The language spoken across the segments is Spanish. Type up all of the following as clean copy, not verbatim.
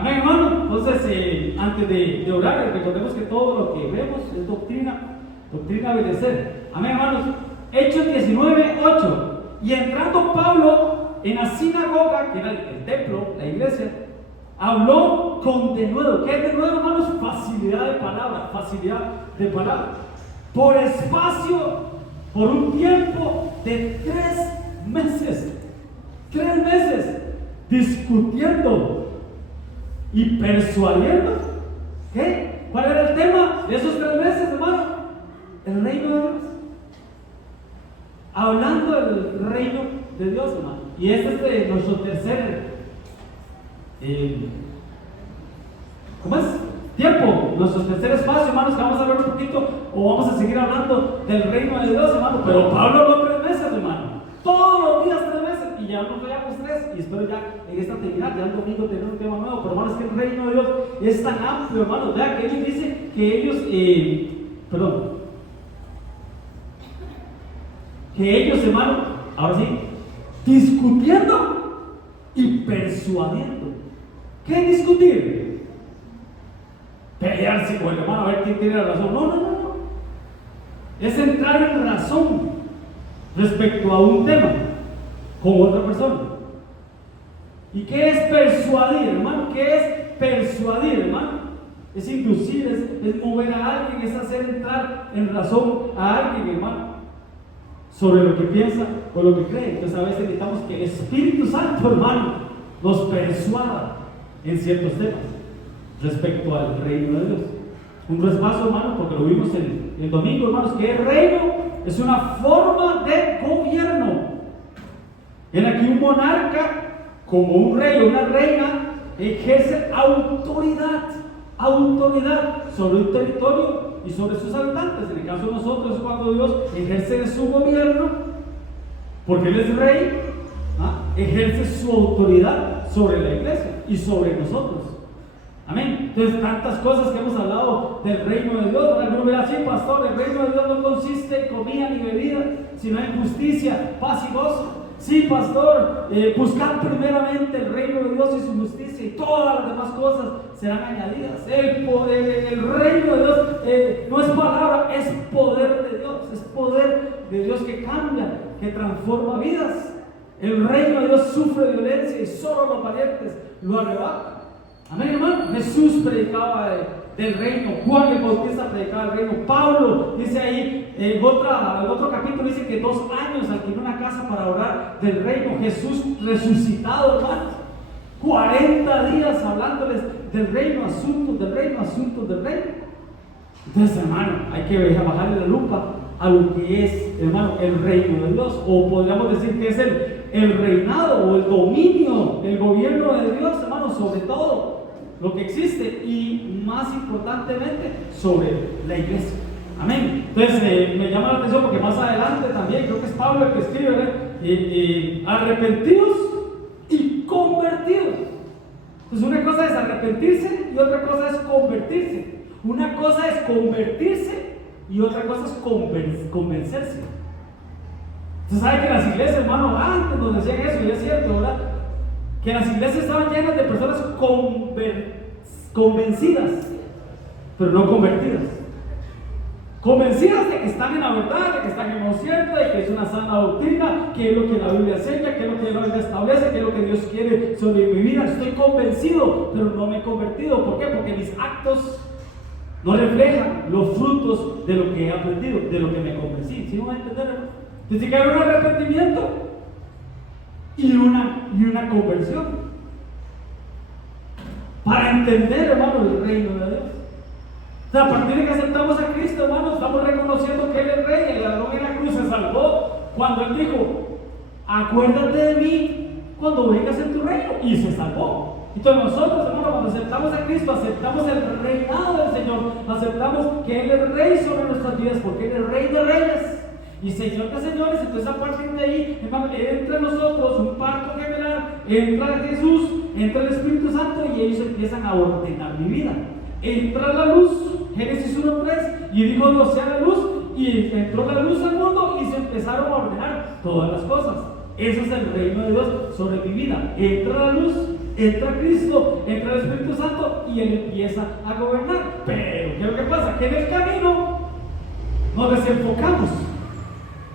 Amén, hermano. Entonces, antes de orar, recordemos que todo lo que vemos es doctrina a obedecer. Amén, hermanos. Hechos 19:8. Y entrando Pablo en la sinagoga, que era el templo, la iglesia, habló con denuedo. ¿Qué es denuedo, hermanos? Facilidad de palabra. Por espacio, por un tiempo de 3 meses. 3 meses discutiendo y persuadiendo. ¿Qué? ¿Cuál era el tema de esos 3 meses, hermano? El reino de Dios. Hablando del reino de Dios, hermano. Y este es de nuestro tercer ¿cómo es? Tiempo, nuestro tercer espacio, hermanos, que vamos a hablar un poquito, o vamos a seguir hablando del reino de Dios, hermano. Pero Pablo habló 3 meses, hermano. Todos los días 3 meses, y ya nos veamos 3, y espero ya en esta terminar, ya el domingo tener un tema nuevo. Pero hermanos, es que el reino de Dios es tan amplio, hermanos. Vean que ellos dicen que ellos, hermano, ahora sí, discutiendo y persuadiendo. ¿Qué es discutir? Pelearse con el hermano a ver quién tiene la razón. No. Es entrar en razón respecto a un tema con otra persona. ¿Y qué es persuadir, hermano? ¿Qué es persuadir, hermano? Es inducir, es mover a alguien, es hacer entrar en razón a alguien, hermano, sobre lo que piensa o lo que cree. Entonces a veces necesitamos que el Espíritu Santo, hermano, nos persuada en ciertos temas respecto al reino de Dios. Un repaso, hermano, porque lo vimos el domingo, hermanos, que el reino es una forma de gobierno en la que un monarca, como un rey o una reina, ejerce autoridad sobre un territorio y sobre sus habitantes. En el caso de nosotros es cuando Dios ejerce su gobierno, porque Él es rey, ejerce su autoridad sobre la iglesia y sobre nosotros. Amén. Entonces, tantas cosas que hemos hablado del reino de Dios. Algunos dirán, sí, pastor, el reino de Dios no consiste en comida ni bebida, sino en justicia, paz y gozo. Sí, pastor, buscar primeramente el reino de Dios y su justicia, y todas las demás cosas serán añadidas. El reino de Dios no es palabra, es poder de Dios. Es poder de Dios que cambia, que transforma vidas. El reino de Dios sufre violencia y solo los valientes lo arrebatan. Amén, hermano. Jesús predicaba del reino. Juan el Bautista predicaba el reino. Pablo dice ahí, en otro capítulo, dice que 2 años alquiló una casa para orar del reino. Jesús resucitado, hermano. 40 días hablándoles del reino, asuntos del reino. Entonces, hermano, hay que bajarle la lupa a lo que es, hermano, el reino de Dios. O podríamos decir que es el reinado o el dominio, el gobierno de Dios, hermano, sobre todo lo que existe, y más importantemente sobre la iglesia. Amén. Entonces me llama la atención porque más adelante también creo que es Pablo el que escribe, arrepentidos y convertidos. Entonces una cosa es arrepentirse y otra cosa es convertirse. Una cosa es convertirse y otra cosa es convencerse. Usted sabe que las iglesias, hermano, antes nos decían eso, y es cierto, ¿verdad? Que las iglesias estaban llenas de personas convencidas, pero no convertidas. Convencidas de que están en la verdad, de que están en lo cierto, de que es una sana doctrina, que es lo que la Biblia enseña, que es lo que la Biblia establece, que es lo que Dios quiere sobre mi vida. Estoy convencido, pero no me he convertido. ¿Por qué? Porque mis actos no reflejan los frutos de lo que he aprendido, de lo que me convencí. ¿Sí van a entender? Dice que hay un arrepentimiento y una conversión. Para entender, hermano, el reino de Dios. O sea, a partir de que aceptamos a Cristo, hermano, estamos reconociendo que Él es Rey. El ladrón en la cruz se salvó cuando Él dijo, acuérdate de mí cuando vengas en tu reino, y se salvó. Entonces nosotros, hermano, cuando aceptamos a Cristo, aceptamos el reinado del Señor, aceptamos que Él es Rey sobre nuestras vidas, porque Él es Rey de reyes y Señor de señores. Entonces a partir de ahí, hermano, entra en nosotros un pacto gemelar, entra Jesús, entra el Espíritu Santo, y ellos empiezan a ordenar mi vida. Entra la luz, Génesis 1:3, y dijo Dios sea la luz, y entró la luz al mundo y se empezaron a ordenar todas las cosas. Eso es el reino de Dios sobre mi vida. Entra la luz, entra Cristo, entra el Espíritu Santo y Él empieza a gobernar. Pero, ¿qué es lo que pasa? Que en el camino nos desenfocamos.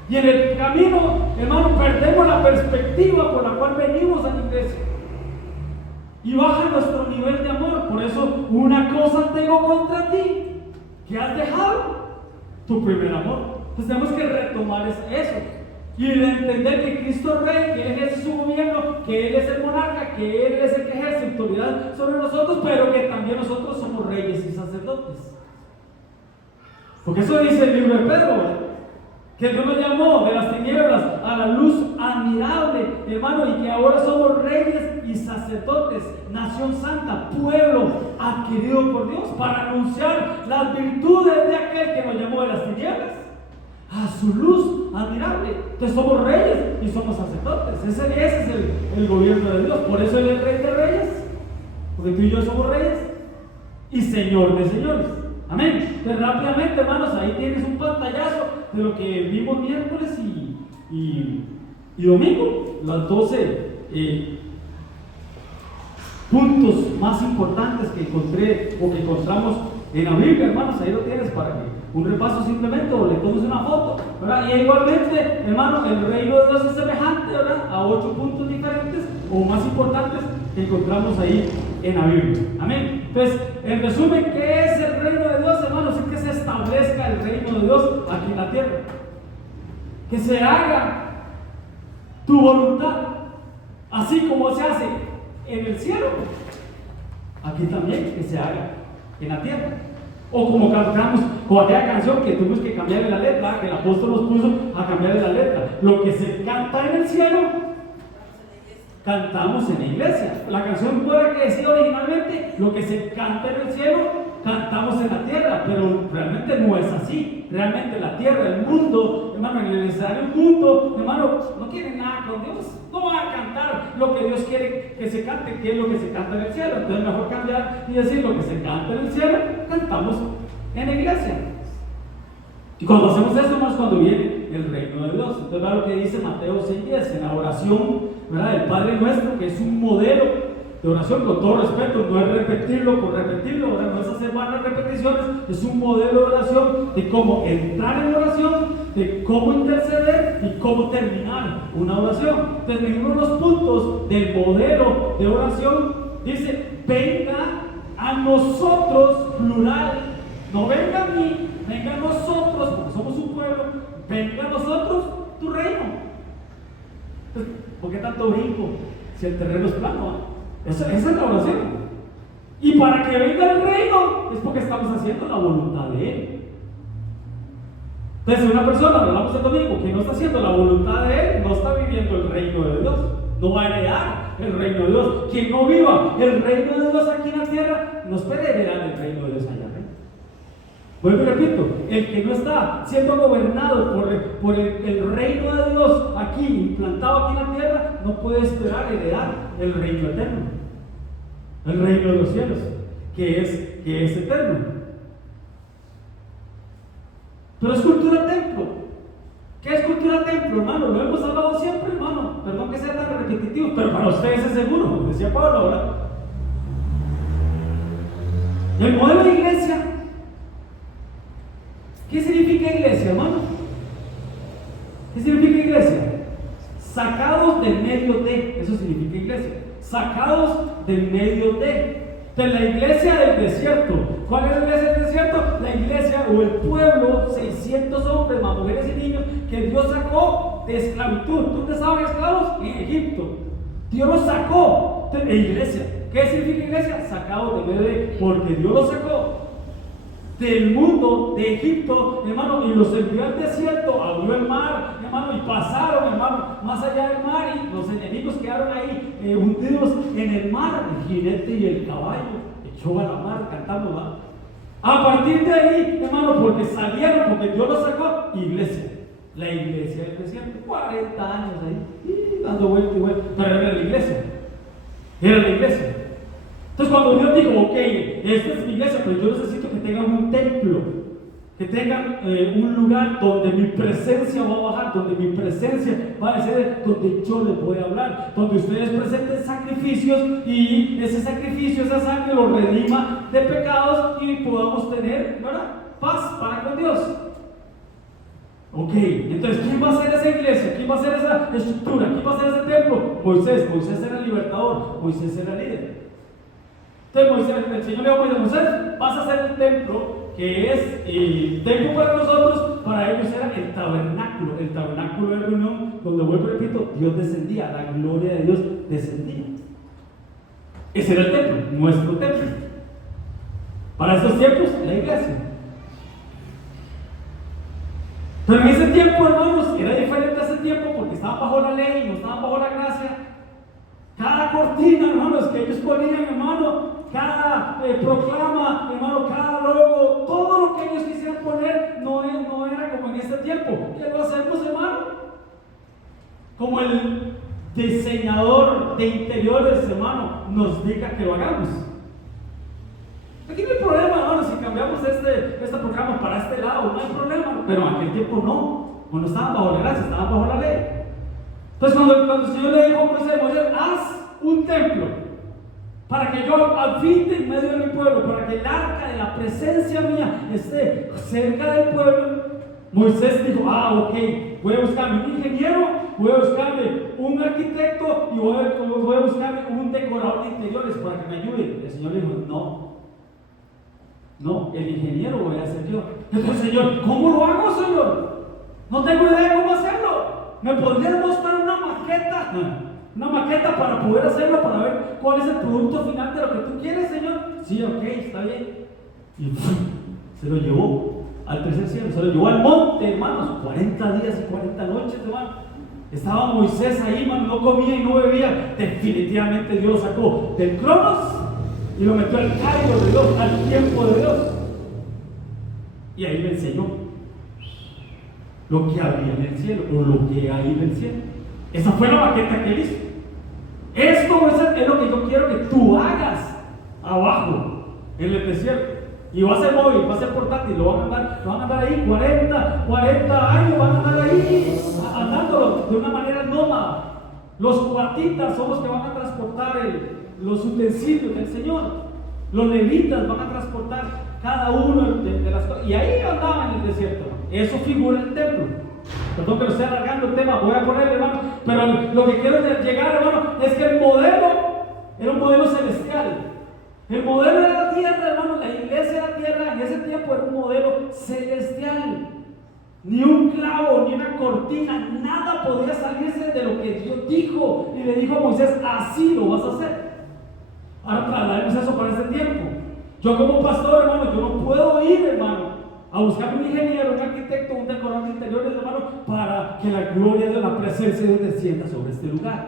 Y en el camino, hermano, perdemos la perspectiva por la cual venimos a la iglesia. Y baja nuestro nivel de amor. Por eso, una cosa tengo contra ti, que has dejado tu primer amor. Entonces tenemos que retomar eso. Y de entender que Cristo es Rey, que Él ejerce su gobierno, que Él es el monarca, que Él es el que ejerce autoridad sobre nosotros, pero que también nosotros somos reyes y sacerdotes. Porque eso dice el libro de Pedro, ¿verdad? Que Dios nos llamó de las tinieblas a la luz admirable, hermano, y que ahora somos reyes y sacerdotes, nación santa, pueblo adquirido por Dios, para anunciar las virtudes de aquel que nos llamó de las tinieblas a su luz admirable. Entonces somos reyes y somos sacerdotes. Ese es el gobierno de Dios. Por eso Él es Rey de Reyes, porque tú y yo somos reyes y Señor de señores. Amén. Entonces rápidamente, hermanos, ahí tienes un pantallazo de lo que vimos miércoles y domingo, las 12 puntos más importantes que encontré o que encontramos en la Biblia, hermanos. Ahí lo tienes para que un repaso simplemente o le tomes una foto, ¿verdad? Y igualmente, hermano, el reino de Dios es semejante, ¿verdad?, a 8 puntos diferentes o más importantes que encontramos ahí en la Biblia. Amén. Entonces, en resumen, ¿qué es el reino de Dios, hermanos? Es que se establezca el reino de Dios aquí en la tierra, que se haga tu voluntad, así como se hace en el cielo, aquí también que se haga en la tierra. O como cantamos, o aquella canción que tuvimos que cambiarle la letra, que el apóstol nos puso a cambiarle la letra. Lo que se canta en el cielo, cantamos en la iglesia. La canción puede que decía originalmente, lo que se canta en el cielo, cantamos en la tierra, pero realmente no es así. Realmente la tierra, el mundo, hermano, en el escenario mundo, hermano, no quiere nada con Dios. No van a cantar lo que Dios quiere que se cante, que es lo que se canta en el cielo. Entonces mejor cambiar y decir lo que se canta en el cielo, cantamos en la iglesia. Y cuando hacemos eso, más cuando viene el reino de Dios. Entonces va lo que dice Mateo 6:10, en la oración, ¿verdad?, el Padre Nuestro, que es un modelo de oración, con todo respeto, no es repetirlo por repetirlo, ¿verdad?, no es hacer varias repeticiones, es un modelo de oración de cómo entrar en oración, de cómo interceder y cómo terminar una oración. Entonces, en uno de los puntos del modelo de oración dice: venga a nosotros, plural, no venga a mí, venga a nosotros, porque somos un pueblo, venga a nosotros tu reino. Entonces, ¿por qué tanto brinco si el terreno es plano? Esa es la oración. Y para que venga el reino es porque estamos haciendo la voluntad de Él. Entonces, una persona, hablamos el domingo, que no está haciendo la voluntad de Él, no está viviendo el reino de Dios, no va a heredar el reino de Dios. Quien no viva el reino de Dios aquí en la tierra, no espere heredar el reino de Dios allá arriba. Vuelvo y repito, el que no está siendo gobernado por el reino de Dios aquí, implantado aquí en la tierra, no puede esperar heredar el reino eterno, el reino de los cielos, que es eterno. Pero es cultura templo. ¿Qué es cultura templo, hermano? Lo hemos hablado siempre, hermano. Perdón que sea tan repetitivo, pero para ustedes es seguro, como decía Pablo ahora. El modelo de iglesia. ¿Qué significa iglesia, hermano? ¿Qué significa iglesia? Sacados del medio de, eso significa iglesia. Sacados del medio de la iglesia del desierto. ¿Cuál es la iglesia del desierto? La iglesia o el pueblo, 600 hombres, más mujeres y niños, que Dios sacó de esclavitud. ¿Dónde estaban esclavos? En Egipto. Dios los sacó de la iglesia. ¿Qué significa iglesia? Sacados del medio de, porque Dios los sacó del mundo de Egipto, hermano, y los envió al desierto, abrió el mar, hermano, y pasaron, hermano, más allá del mar, y los enemigos quedaron ahí hundidos en el mar, el jinete y el caballo echó a la mar cantando, ¿verdad? A partir de ahí, hermano, porque salieron, porque Dios los sacó, iglesia, la iglesia del desierto, 40 años ahí, dando vuelta y vuelta, pero era la iglesia, era la iglesia. Entonces cuando Dios dijo, ok, esta es mi iglesia, pero yo necesito que tengan un templo. que tengan un lugar donde mi presencia va a bajar, donde mi presencia va a ser donde yo les voy a hablar, donde ustedes presenten sacrificios y ese sacrificio, esa sangre lo redima de pecados y podamos tener, ¿verdad?, paz para con Dios. Ok, entonces, ¿quién va a hacer esa iglesia? ¿Quién va a hacer esa estructura? ¿Quién va a hacer ese templo? Moisés. Moisés era el libertador, Moisés era el líder. Entonces el Señor le dijo a Moisés, vas a hacer el templo, que es el templo para nosotros, para ellos era el tabernáculo de reunión, donde, vuelvo y repito, Dios descendía, la gloria de Dios descendía. Ese era el templo, nuestro templo. Para estos tiempos, la iglesia. Pero en ese tiempo, hermanos, era diferente a ese tiempo porque estaban bajo la ley, no estaban bajo la gracia. Cada cortina, hermanos, que ellos ponían, hermano, cada proclama, hermano, cada logo, todo lo que ellos quisieran poner no era como en este tiempo. ¿Qué lo hacemos, hermano? Como el diseñador de interiores, hermano, nos diga que lo hagamos. Aquí no hay problema, hermano, si cambiamos este programa para este lado, no hay problema. Pero en aquel tiempo no, cuando estaban bajo la gracia, estaban bajo la ley. Entonces cuando el Señor le dijo a Moisés, haz un templo para que yo habite en medio de mi pueblo, para que el arca de la presencia mía esté cerca del pueblo, Moisés dijo, ok, voy a buscarme un ingeniero, voy a buscarme un arquitecto y voy a buscarme un decorador de interiores para que me ayude. El Señor le dijo, no, el ingeniero voy a hacer yo. Entonces, Señor, ¿cómo lo hago, Señor? No tengo idea de cómo hacerlo. ¿Me podrías mostrar una maqueta? Una maqueta para poder hacerlo, para ver cuál es el producto final de lo que tú quieres, Señor. Sí, ok, está bien. Y se lo llevó al tercer cielo, se lo llevó al monte, hermanos. 40 días y 40 noches, hermano. Estaba Moisés ahí, hermano, no comía y no bebía. Definitivamente Dios lo sacó del Cronos y lo metió al Cairo de Dios, al tiempo de Dios. Y ahí me enseñó lo que había en el cielo, o lo que hay en el cielo. Esa fue la maqueta que él hizo. Esto es lo que yo quiero que tú hagas abajo, en el desierto. Y va a ser móvil, va a ser portátil, lo van a andar ahí 40 años, van a andar ahí andándolo de una manera nómada. Los cuatitas son los que van a transportar los utensilios del Señor. Los levitas van a transportar cada uno de las cosas. Y ahí andaban en el desierto. Eso figura el templo. Perdón que lo esté alargando el tema, voy a ponerle, hermano. Pero lo que quiero llegar, hermano, es que el modelo era un modelo celestial. El modelo de la tierra, hermano, la iglesia de la tierra en ese tiempo era un modelo celestial. Ni un clavo, ni una cortina, nada podía salirse de lo que Dios dijo. Y le dijo a Moisés, así lo vas a hacer. Ahora traslademos eso para ese tiempo. Yo como pastor, hermano, yo no puedo ir, hermano, a buscar un ingeniero, un arquitecto, un decorador de interiores, hermano, para que la gloria de la presencia de Dios descienda sobre este lugar.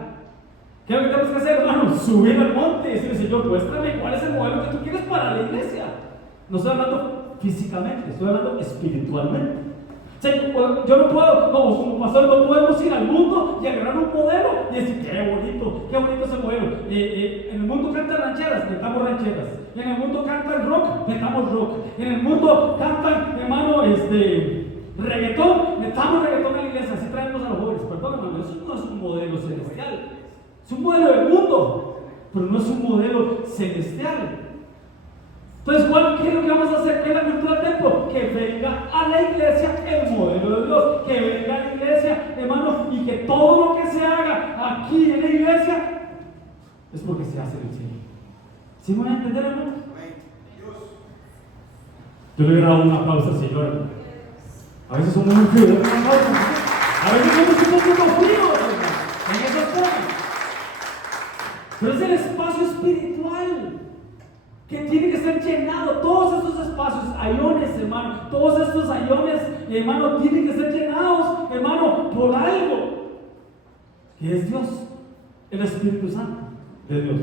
¿Qué es lo que tenemos que hacer, hermano? Subir al monte y decirle, Señor, muéstrame cuál es el modelo que tú quieres para la iglesia. No estoy hablando físicamente, estoy hablando espiritualmente. O sea, yo no puedo, como pastor, no podemos ir al mundo y agarrar un modelo y decir, qué bonito ese modelo. En el mundo cantan rancheras, metamos rancheras. En el mundo cantan rock, metamos rock. En el mundo cantan, hermano, reggaetón, metamos reggaetón en la iglesia. Así traemos a los jóvenes. Perdón, hermano, eso no es un modelo celestial. Es un modelo del mundo, pero no es un modelo celestial. Entonces, ¿qué es lo que vamos a hacer? ¿Qué es la cultura del templo? Que venga a la iglesia el modelo de Dios. Que venga a la iglesia, hermano, y que todo lo que se haga aquí en la iglesia es porque se hace en el cielo. ¿Sí me van a entender, hermano? Yo le grabo un aplauso al Señor. A veces somos muy fríos, a veces somos un poco fríos, en esos temas. Pero es el espacio espiritual que tiene que ser llenado. Todos estos espacios, ayones, hermano, todos estos ayones, hermano, tienen que ser llenados, hermano, por algo que es Dios, el Espíritu Santo de Dios.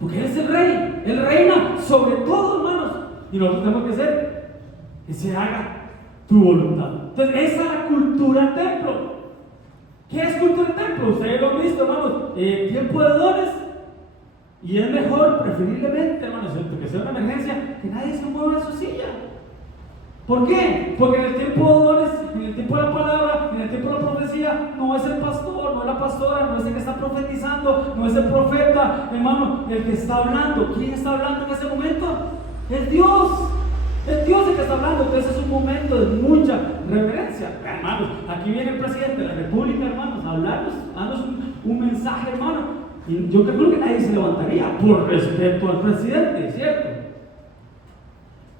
Porque Él es el Rey, Él reina sobre todo, hermanos. Y nosotros tenemos que hacer que se haga tu voluntad. Entonces, esa es la cultura del templo. ¿Qué es cultura del templo? Ustedes lo han visto, hermanos. Tiempo de dones. Y es mejor, preferiblemente, hermanos, que sea una emergencia, que nadie se mueva de su silla. ¿Por qué? Porque en el tiempo de dones, en el tiempo de la palabra, en el tiempo de la profecía, no es el pastor, no es la pastora, no es el que está profetizando, no es el profeta, hermano, el que está hablando. ¿Quién está hablando en ese momento? Es Dios. Es Dios el que está hablando. Entonces es un momento de mucha reverencia. Hermanos, aquí viene el presidente de la República, hermanos, a hablarnos, a darnos un mensaje, hermano. Y yo creo que nadie se levantaría por respeto al presidente, ¿cierto?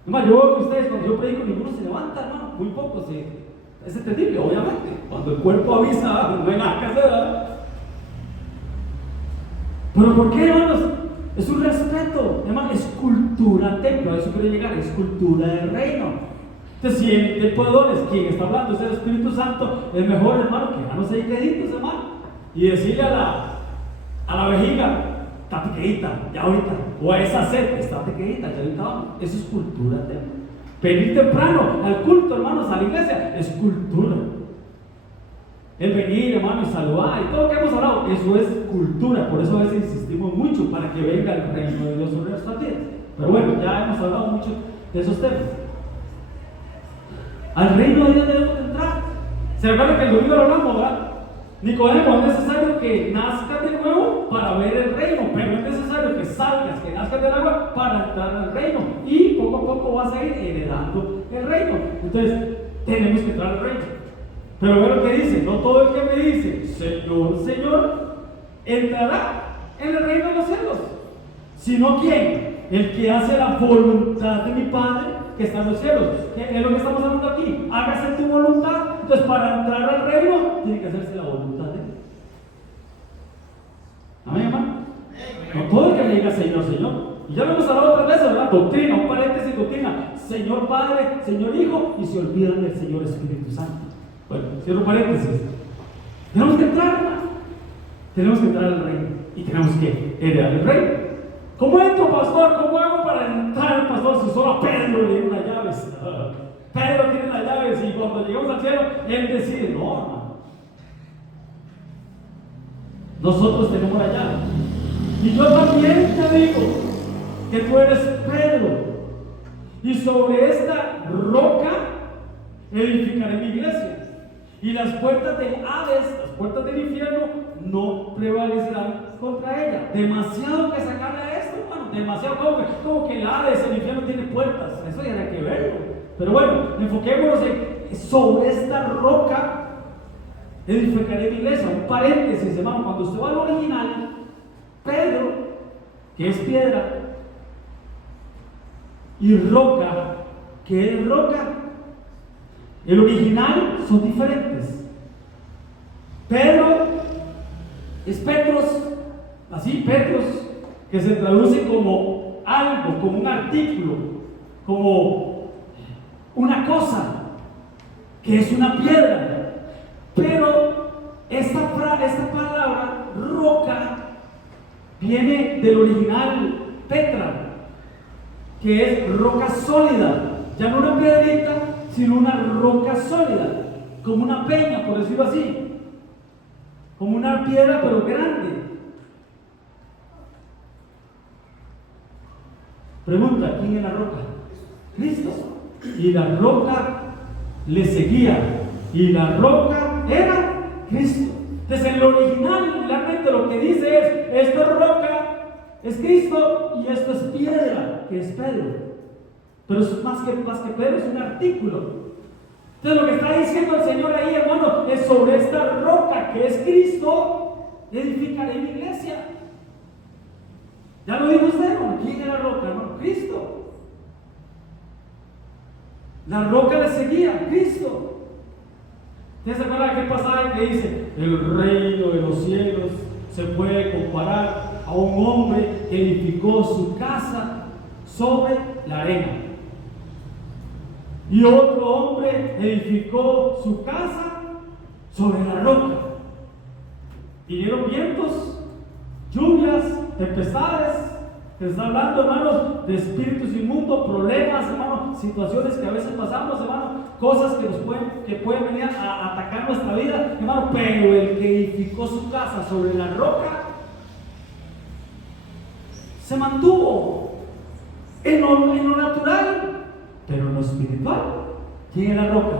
Además, yo veo que ustedes, cuando yo predico, ninguno se levanta, hermano, muy pocos. Es entendible, obviamente. Cuando el cuerpo avisa, no hay nada que hacer, ¿verdad? Pero ¿por qué, hermanos? Es un respeto, hermano, es cultura templo, a eso quiero llegar, es cultura del reino. Entonces, si en tiempo de dones, quien está hablando es el Espíritu Santo, es mejor, hermano, que darnos ahí queditos, hermano, y decirle a la vejiga, estate quedita, ya ahorita, o a esa sed, estate quedita, ya ahorita vamos. Eso es cultura templo. Venir temprano al culto, hermanos, a la iglesia, es cultura. El venir, hermano, y saludar, y todo lo que hemos hablado, eso es cultura. Por eso a veces insistimos mucho para que venga el reino de Dios sobre nuestras vidas. Pero bueno, ya hemos hablado mucho de esos temas. Al reino de Dios debemos entrar. Se recuerda que el domingo lo hablamos, ¿verdad? Nicodemo, es necesario que nazcas de nuevo para ver el reino, pero es necesario que salgas, que nazcas del agua para entrar al reino. Y poco a poco vas a ir heredando el reino. Entonces, tenemos que entrar al reino. Pero ve lo que dice: no todo el que me dice Señor, Señor, entrará en el reino de los cielos, sino ¿quién? El que hace la voluntad de mi Padre que está en los cielos. ¿Qué es lo que estamos hablando aquí? Hágase tu voluntad. Entonces, para entrar al reino, tiene que hacerse la voluntad de Él. Amén, hermano. No todo el que me diga Señor, Señor. Y ya lo hemos hablado otras veces, ¿verdad? Doctrina, un paréntesis, doctrina. Señor Padre, Señor Hijo, y se olvidan del Señor Espíritu Santo. Bueno, cierro paréntesis. Tenemos que entrar, hermano. Tenemos que entrar al reino. Y tenemos que heredar el reino. ¿Cómo entro, pastor? ¿Cómo hago para entrar, pastor? Si solo a Pedro le dieron las llaves. Pedro tiene las llaves y cuando llegamos al cielo, él decide. No, hermano. Nosotros tenemos la llave. Y yo también te digo que tú eres Pedro. Y sobre esta roca edificaré mi iglesia. Y las puertas del Hades, las puertas del infierno, no prevalecerán contra ella. Demasiado que sacarle a esto, hermano. Demasiado, como que el Hades, el infierno tiene puertas. Eso ya hay que verlo. Pero bueno, enfoquémonos en sobre esta roca edificaré mi iglesia. Un paréntesis, hermano. Cuando usted va al original, Pedro, que es piedra, y roca, que es roca, el original son diferentes. Pedro es Petros, así Petros, que se traduce como algo, como un artículo, como una cosa, que es una piedra. Pero esta palabra roca viene del original Petra, que es roca sólida, ya no una piedrita, sino una roca sólida, como una peña, por decirlo así, como una piedra pero grande. Pregunta: ¿quién es la roca? Cristo. Y la roca le seguía, y la roca era Cristo. Entonces, en el original realmente lo que dice es: esto es roca, es Cristo, y esto es piedra, que es Pedro. Pero es más que Pedro, es un artículo. Entonces, lo que está diciendo el Señor ahí, hermano, es: sobre esta roca que es Cristo, edificaré mi iglesia. Ya lo dijo usted, hermano. ¿Quién es la roca, hermano? Cristo. La roca le seguía, Cristo. ¿Ustedes se acuerdan de aquel pasaje que dice: el reino de los cielos se puede comparar a un hombre que edificó su casa sobre la arena? Y otro hombre edificó su casa sobre la roca. Vinieron vientos, lluvias, tempestades. Te está hablando, hermanos, de espíritus inmundos, problemas, hermanos, situaciones que a veces pasamos, hermanos, cosas que pueden venir a atacar nuestra vida, hermano. Pero el que edificó su casa sobre la roca se mantuvo en lo natural, pero en lo espiritual ¿Quién es la roca?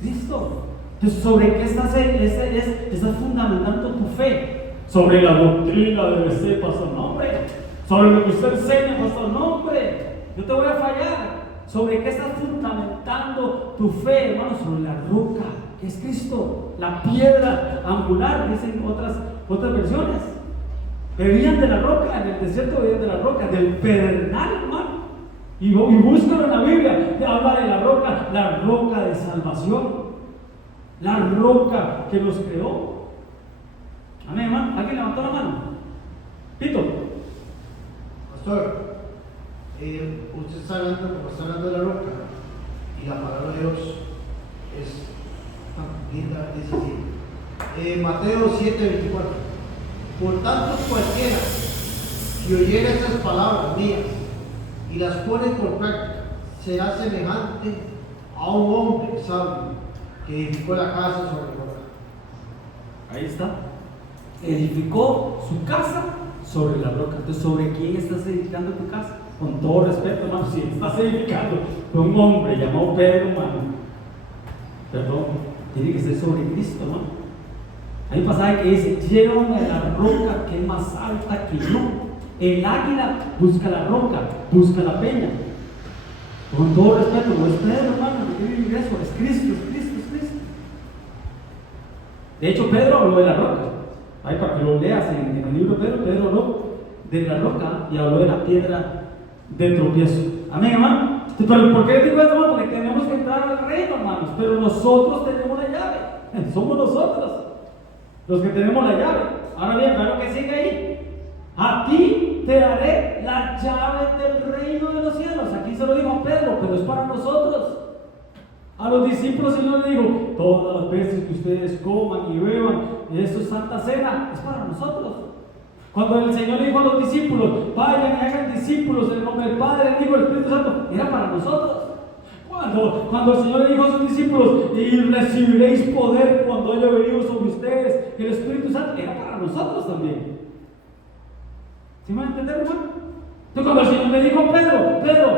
Cristo. Entonces, ¿sobre qué estás fundamentando tu fe? Sobre la doctrina de ese pastor, no, hombre. Sobre lo que usted enseña, pastor, no, hombre. Yo te voy a fallar. ¿Sobre qué estás fundamentando tu fe, hermano? Sobre la roca, que es Cristo, la piedra angular, dicen otras versiones. Bebían de la roca, en el desierto bebían de la roca, del pedernal, hermano. Y búscalo en la Biblia, te habla de la roca de salvación, la roca que nos creó. Amén, hermano. ¿Alguien levantó la mano? Pito. Pastor, usted está hablando, como está hablando de la roca, y la palabra de Dios es tan linda, dice así. Mateo 7:24. Por tanto, cualquiera que oyera esas palabras mías y las pone por práctica, será semejante a un hombre sabio que edificó la casa sobre la roca. Ahí está. Edificó su casa sobre la roca. Entonces, ¿sobre quién estás edificando tu casa? Con todo respeto, hermano, si estás edificando con un hombre llamado Pedro, hermano, perdón, tiene que ser sobre Cristo, hermano. Hay un pasaje que dice: llévame a la roca que es más alta que yo. El águila busca la roca, busca la peña. Con todo respeto, no es Pedro, hermano, que tiene ingreso, es Cristo, es Cristo, es Cristo. De hecho, Pedro habló de la roca. Ahí para que lo leas en el libro de Pedro, Pedro habló de la roca y habló de la piedra de tropiezo. Amén, hermano. Pero ¿por qué digo esto, hermano? Porque tenemos que entrar al reino, hermanos. Pero nosotros tenemos la llave. Somos nosotros los que tenemos la llave. Ahora bien, claro que sigue ahí. A ti te daré la llave del reino de los cielos. Aquí se lo dijo a Pedro, pero es para nosotros. A los discípulos el Señor le dijo: todas las veces que ustedes coman y beban, esto es Santa Cena, es para nosotros. Cuando el Señor le dijo a los discípulos: vayan y hagan discípulos en el nombre del Padre, del Hijo y del Espíritu Santo, era para nosotros. Cuando el Señor le dijo a sus discípulos: y recibiréis poder cuando haya venido sobre ustedes el Espíritu Santo, era para nosotros también. ¿Sí me van a entender, hermano? Entonces, cuando el Señor le dijo a Pedro,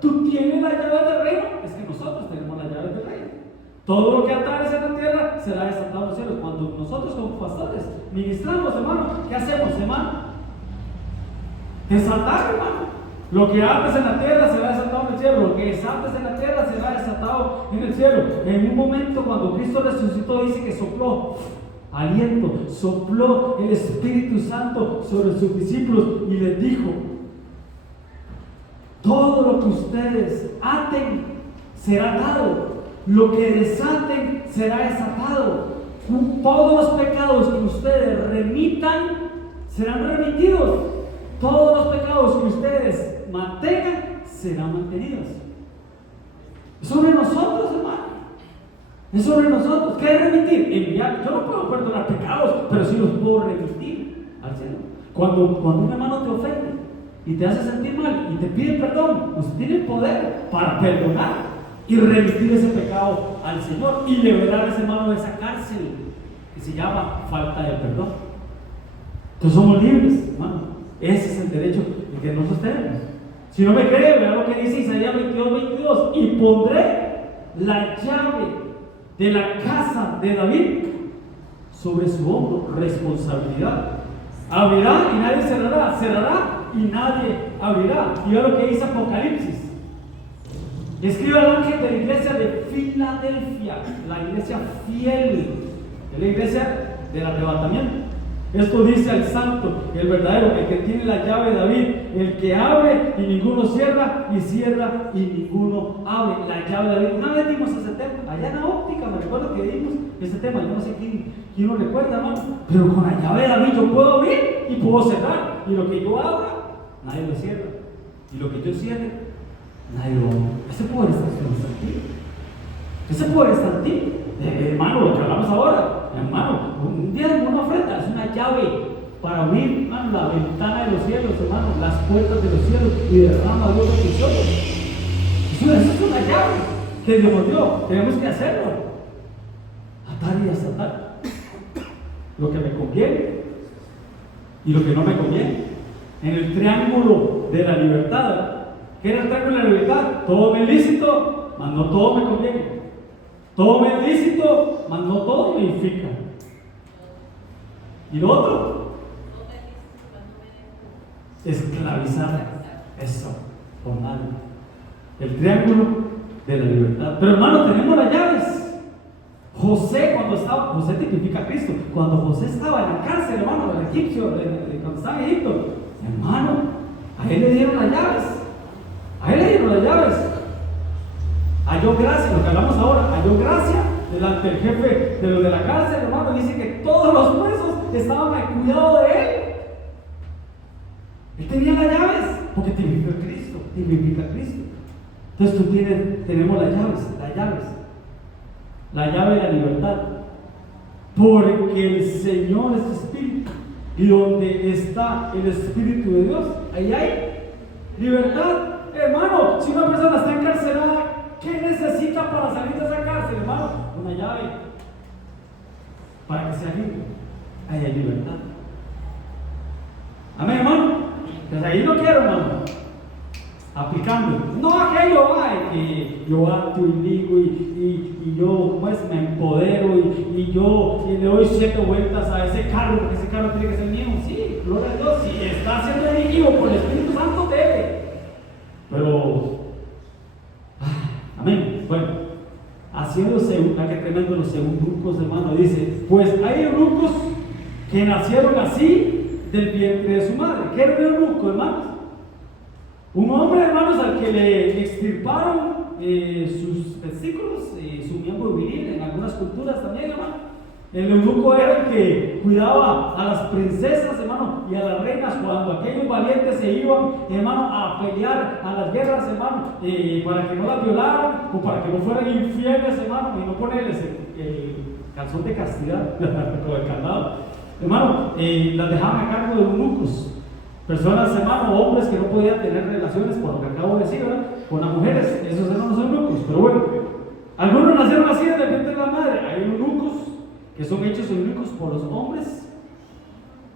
tú tienes la llave del reino, es que nosotros tenemos la llave del reino. Todo lo que atares en la tierra será desatado en los cielos. Cuando nosotros como pastores ministramos, hermano, ¿qué hacemos, hermano? Desatar, hermano. Lo que ates en la tierra será desatado en el cielo. Lo que desates en la tierra será desatado en el cielo. En un momento, cuando Cristo resucitó, dice que sopló aliento, sopló el Espíritu Santo sobre sus discípulos y les dijo: todo lo que ustedes aten será atado, lo que desaten será desatado. Todos los pecados que ustedes remitan serán remitidos. Todos los pecados que ustedes mantengan serán mantenidos. Es sobre nosotros, hermano. Es sobre nosotros. ¿Qué es remitir? Enviar. Yo no puedo perdonar pecados, pero sí los puedo remitir al Señor. Cuando un hermano te ofende y te hace sentir mal y te pide perdón, usted tiene el poder para perdonar y remitir ese pecado al Señor y liberar a ese hermano de esa cárcel que se llama falta de perdón. Entonces somos libres, hermano. Ese es el derecho que nosotros tenemos. Si no me cree, vea lo que dice Isaías 22:22: y pondré la llave de la casa de David sobre su hombro, responsabilidad. Abrirá y nadie cerrará, cerrará y nadie abrirá. Y vea lo que dice Apocalipsis. Escribe al ángel de la iglesia de Filadelfia, la iglesia fiel, es la iglesia del arrebatamiento. Esto dice al santo, el verdadero, el que tiene la llave de David, el que abre y ninguno cierra, y cierra y ninguno abre. La llave de David. Una vez dimos ese tema, allá en la óptica, me recuerdo que dimos ese tema, yo no sé quién lo recuerda, hermano, pero con la llave de David yo puedo abrir y puedo cerrar, y lo que yo abra, nadie lo cierra, y lo que yo cierre, nadie lo abre. Ese poder está en ti. Ese poder está en ti. Hermano, lo que hablamos ahora, hermano, un día en una ofrenda es una llave para abrir, hermano, la ventana de los cielos, hermano, las puertas de los cielos, y derrama Dios bendiciones. Eso es una llave que Dios nos dio. Tenemos que hacerlo. Atar y desatar. Lo que me conviene y lo que no me conviene. En el triángulo de la libertad ¿Qué era el triángulo de la libertad? Todo me es lícito, mas no todo me conviene. Todo me es lícito, mas no todo me edifica. ¿Y lo otro? Esclavizar. Eso, por nadie. El triángulo de la libertad. Pero hermano, tenemos las llaves. José tipifica a Cristo. Cuando José estaba en la cárcel, hermano, del egipcio, cuando estaba en Egipto, hermano, a él le dieron las llaves. A él le dieron las llaves. Halló gracia, lo que hablamos ahora, halló gracia delante del jefe de los de la cárcel, hermano. Dice que todos los presos estaban al cuidado de él. Él tenía las llaves, porque tipifica a Cristo, tipifica a Cristo. Entonces tenemos las llaves. La llave de la libertad, porque el Señor es Espíritu, y donde está el Espíritu de Dios, ahí hay libertad. Hermano, si una persona está encarcelada, ¿qué necesita para salir de esa cárcel, hermano? Una llave, para que sea libre. Ahí hay libertad. Amén, hermano. Pues ahí no quiero, hermano, aplicando. No aquello, que yo acto y digo y yo pues me empodero y yo le doy 7 vueltas a ese carro, porque ese carro tiene que ser mío. Sí, gloria a Dios. Si está siendo dirigido por el Espíritu Santo, debe. Pero, amén. Bueno, haciéndose, que tremendo los eunucos, hermano. Dice, pues hay eunucos que nacieron así del vientre de su madre. ¿Qué era un eunuco, hermanos? Un hombre, hermanos, al que le extirparon sus testículos, su miembro viril, en algunas culturas también, hermano. El eunuco era el que cuidaba a las princesas, hermano, y a las reinas cuando aquellos valientes se iban, hermano, a pelear a las guerras, hermano, para que no las violaran o para que no fueran infieles, hermano, y no ponerles el calzón de castidad o el candado, hermano, las dejaban a cargo de eunucos. Personas, hermano, hombres que no podían tener relaciones, por lo que acabo de decir, ¿verdad?, con las mujeres. Esos eran los eunucos. Pero bueno, algunos nacieron así de repente de la madre. Hay eunucos que son hechos eunucos por los hombres,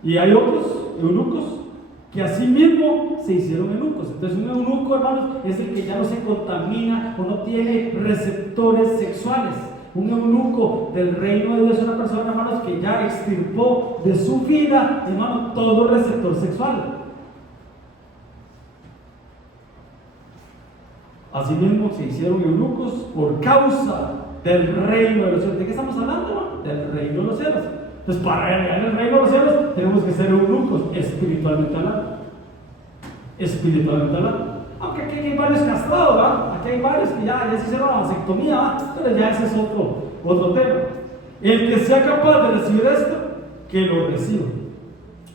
y hay otros eunucos que así mismo se hicieron eunucos. Entonces un eunuco, hermanos, es el que ya no se contamina o no tiene receptores sexuales. Un eunuco del reino de Dios es una persona, hermanos, que ya extirpó de su vida, hermano, todo receptor sexual. Asimismo se hicieron eunucos por causa del reino de los cielos. ¿De qué estamos hablando, hermano? Del reino de los cielos. Entonces, para llegar al reino de los cielos tenemos que ser eunucos, espiritualmente hablando. Espiritualmente hablando. Aunque aquí hay varios castrados, ¿verdad? Aquí hay varios que ya se hicieron la vasectomía, ¿verdad? Pero ya ese es otro tema. El que sea capaz de recibir esto, que lo reciba.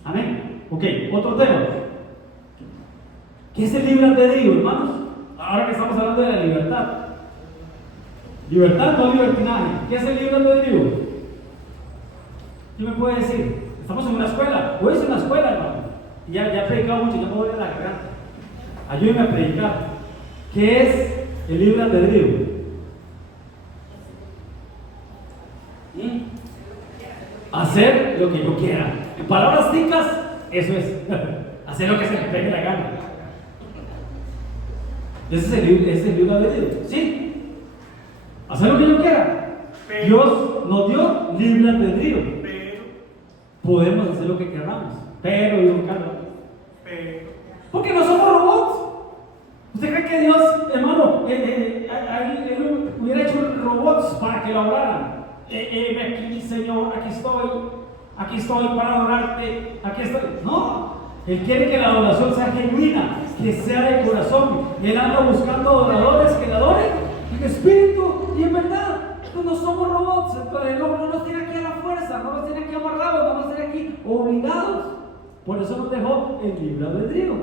Amén. Ok, otro tema. ¿Qué es el libre albedrío, hermanos? Ahora que estamos hablando de la libertad. Libertad, no libertinaje. ¿Qué es el libre albedrío? ¿Quién me puede decir? Estamos en una escuela. Hoy es una escuela, hermano. Y ya he predicado mucho, ya me voy a la garganta. Ayúdenme a predicar. ¿Qué es el libre albedrío? Hacer lo que yo quiera. En palabras ticas, eso es. Hacer lo que se me pegue la gana. Ese es el libre albedrío. ¿Sí? Hacer lo que yo quiera. Dios nos dio libre albedrío. Podemos hacer lo que queramos. Pero, dijo Carlos, porque no somos robots. ¿Usted cree que Dios, hermano, él hubiera hecho robots para que lo adoraran? Aquí, Señor, aquí estoy para adorarte, aquí estoy. No, Él quiere que la adoración sea genuina, que sea de corazón. Él anda buscando adoradores que le adoren en espíritu y en verdad. Entonces no somos robots, entonces no nos tiene aquí a la fuerza, no nos tiene aquí amarrados, no nos tiene aquí obligados. Por eso nos dejó el libre albedrío.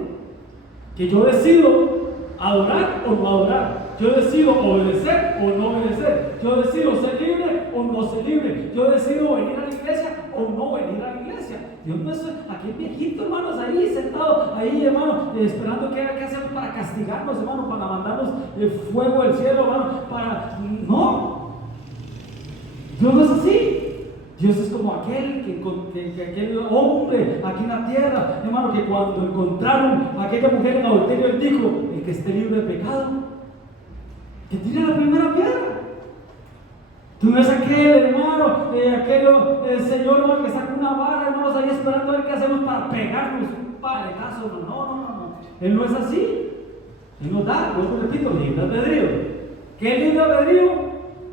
Que yo decido adorar o no adorar. Yo decido obedecer o no obedecer. Yo decido ser libre o no ser libre. Yo decido venir a la iglesia o no venir a la iglesia. Dios no es aquel viejito, hermanos, ahí sentado, ahí, hermano, esperando que hacemos para castigarnos, hermano, para mandarnos el fuego del cielo, hermano, para... No. Dios no es así. Dios es como que aquel hombre aquí en la tierra, hermano, que cuando encontraron a aquella mujer en adulterio, él dijo: el que esté libre de pecado, que tire la primera piedra. Tú no es aquel, hermano, el señor, hermano, que saca una vara, hermanos, ahí esperando a ver qué hacemos para pegarnos un paletazo. No. Él no es así. Él nos da, yo repito, libre albedrío. ¿Qué libre albedrío?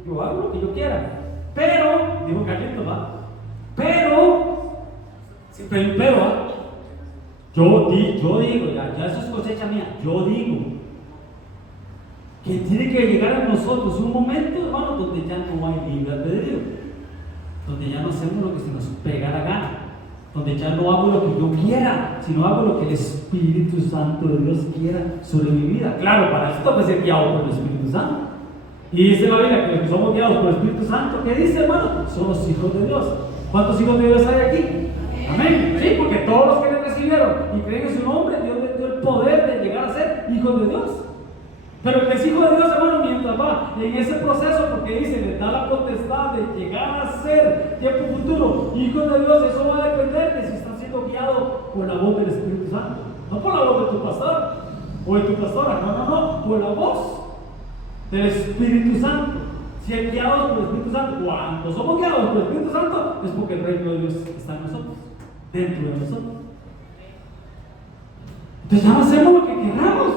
Yo hago lo que yo quiera. Pero, dijo Carlitos, ¿va? Pero, siempre hay un pero, ¿va? Yo digo, ya eso es cosecha mía, yo digo que tiene que llegar a nosotros un momento, hermano, donde ya no hay libre albedrío, donde ya no hacemos lo que se nos pega la gana, donde ya no hago lo que yo quiera, sino hago lo que el Espíritu Santo de Dios quiera sobre mi vida. Claro, para esto tengo que ser guiado por el Espíritu Santo. Y dice la Biblia que somos guiados por el Espíritu Santo. ¿Qué dice, hermano? Somos hijos de Dios. ¿Cuántos hijos de Dios hay aquí? Amén. Sí, porque todos los que le recibieron y creen en su nombre, Dios les dio el poder de llegar a ser hijos de Dios. Pero el que es hijo de Dios, hermano, mientras va en ese proceso, porque dice, le da la potestad de llegar a ser tiempo futuro hijos de Dios, eso va a depender de si están siendo guiados por la voz del Espíritu Santo. No por la voz de tu pastor o de tu pastora, no, por la voz del Espíritu Santo. Si es guiados por el Espíritu Santo, cuando somos guiados por el Espíritu Santo, es porque el reino de Dios está en nosotros, dentro de nosotros. Entonces ya no hacemos lo que queramos.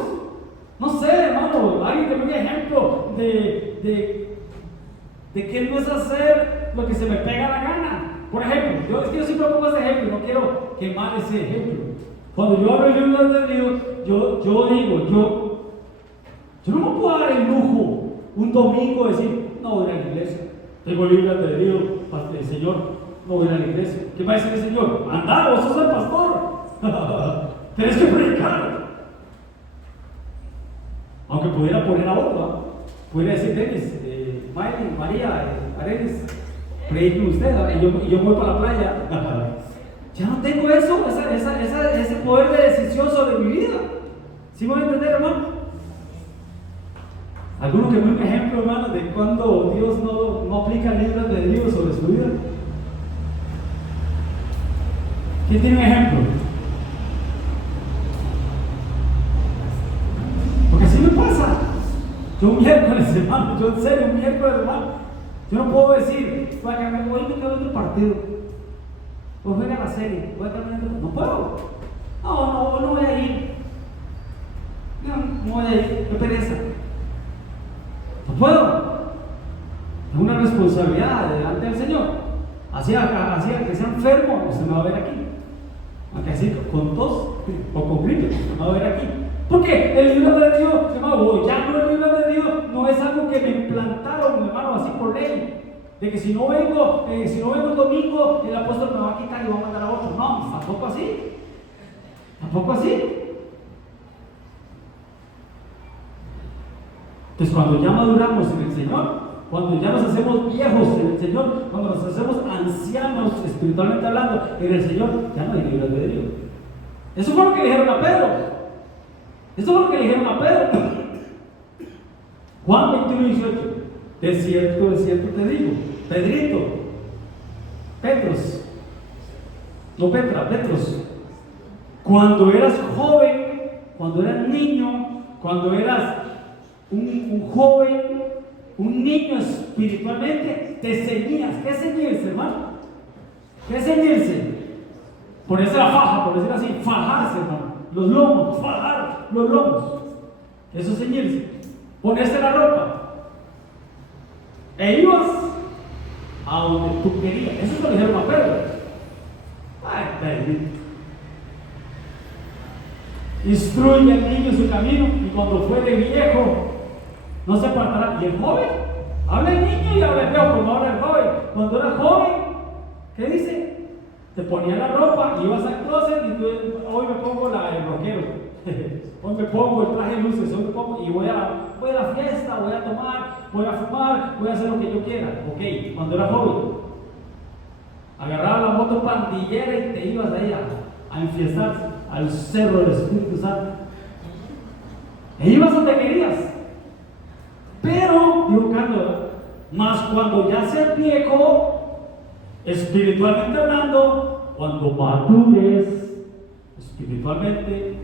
No sé, hermano, alguien que me dé ejemplo de que no es hacer lo que se me pega la gana. Por ejemplo, yo siempre pongo ese ejemplo y no quiero quemar ese ejemplo. Cuando yo hablo el libro de Dios, yo digo, yo no me puedo dar el lujo un domingo de decir: no voy a ir a la iglesia, tengo libre albedrío, el Señor, no voy a ir a la iglesia. ¿Qué va a decir el Señor? Anda, vos sos el pastor, tenés que predicar. Aunque pudiera poner a otro, pudiera decir: Denis, Miley, María, Arelis, prediquen ustedes, y yo voy para la playa. Ya no tengo eso, ese poder de decisión sobre mi vida. ¿Sí me voy a entender, hermano? ¿Alguno que me dé un ejemplo, hermano, de cuando Dios no aplica el libre albedrío sobre su vida? ¿Quién tiene un ejemplo? Porque así me pasa. Yo un miércoles, hermano, yo en serio, un miércoles, hermano, yo no puedo decir: hoy me quedo en el partido, hoy juega la serie, voy a estar viendo. No puedo. No voy a ir. No voy a ir, qué pereza. No puedo. Es una responsabilidad delante del Señor. Así que sea enfermo, usted me va a ver aquí. Aunque así con tos o con gripe, usted me va a ver aquí. Porque el libro de Dios, hermano, ya no, el libro de Dios no es algo que me implantaron, hermano, así por ley. De que si no vengo el domingo, el apóstol me va a quitar y va a mandar a otro. No, tampoco así. Tampoco así. Entonces, cuando ya maduramos en el Señor, cuando ya nos hacemos viejos en el Señor, cuando nos hacemos ancianos espiritualmente hablando en el Señor, ya no hay libre albedrío. Eso fue lo que le dijeron a Pedro. Eso fue lo que le dijeron a Pedro. Juan 21:18. De cierto te digo, Pedrito, Petros, no Petra, Petros, cuando eras joven, cuando eras niño, cuando eras un joven, un niño espiritualmente, te ceñías. ¿Qué ceñirse, hermano? ¿Qué ceñirse? Ponerse la faja, por decirlo así, fajarse, hermano. Los lomos, fajar los lomos. Eso es ceñirse. Ponerse la ropa. E ibas a donde tú querías. Eso es lo que dijeron a Pedro. Ay, Pedro. Instruye al niño en su camino, y cuando fue de viejo no se apartará. Y el joven, habla el niño y habla el viejo, pero no habla el joven. Cuando era joven, ¿qué dice? Te ponía la ropa, ibas al closet y tú: hoy me pongo el rockero, hoy me pongo el traje de luces, hoy me pongo, y voy a la fiesta, voy a tomar, voy a fumar, voy a hacer lo que yo quiera. Ok, cuando era joven, agarraba la moto pandillera y te ibas ahí a enfiestar al cerro del Espíritu Santo. E ibas donde querías. Pero, dijo Carlos, más cuando ya seas viejo, Espiritualmente hablando, cuando madures espiritualmente,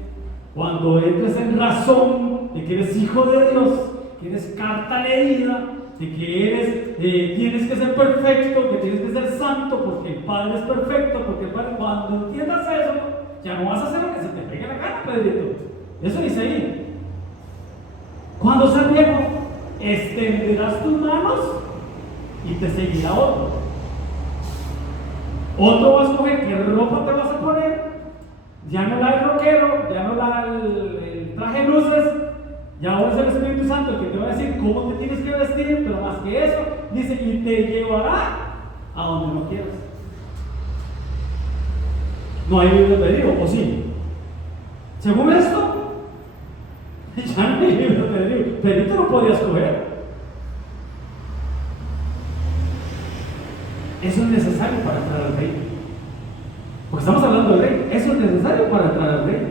cuando entres en razón de que eres hijo de Dios, que eres carta leída, de que tienes que ser perfecto, que tienes que ser santo, porque el Padre es perfecto, porque el Padre, cuando entiendas eso, ya no vas a hacer lo que se te pegue la gana, Pedrito. Eso dice ahí. Cuando seas viejo, extenderás tus manos y te seguirá otro. Otro va a escoger qué ropa te vas a poner, ya no la del rockero, ya no la el traje de luces, ya ahora es el Espíritu Santo el que te va a decir cómo te tienes que vestir, pero más que eso, dice, y te llevará a donde no quieras. No hay libre albedrío, ¿o sí? Según esto, ya no hay libre albedrío. Pedrito no podía escoger. Eso es necesario para entrar al reino. Porque estamos hablando del reino. Eso es necesario para entrar al reino.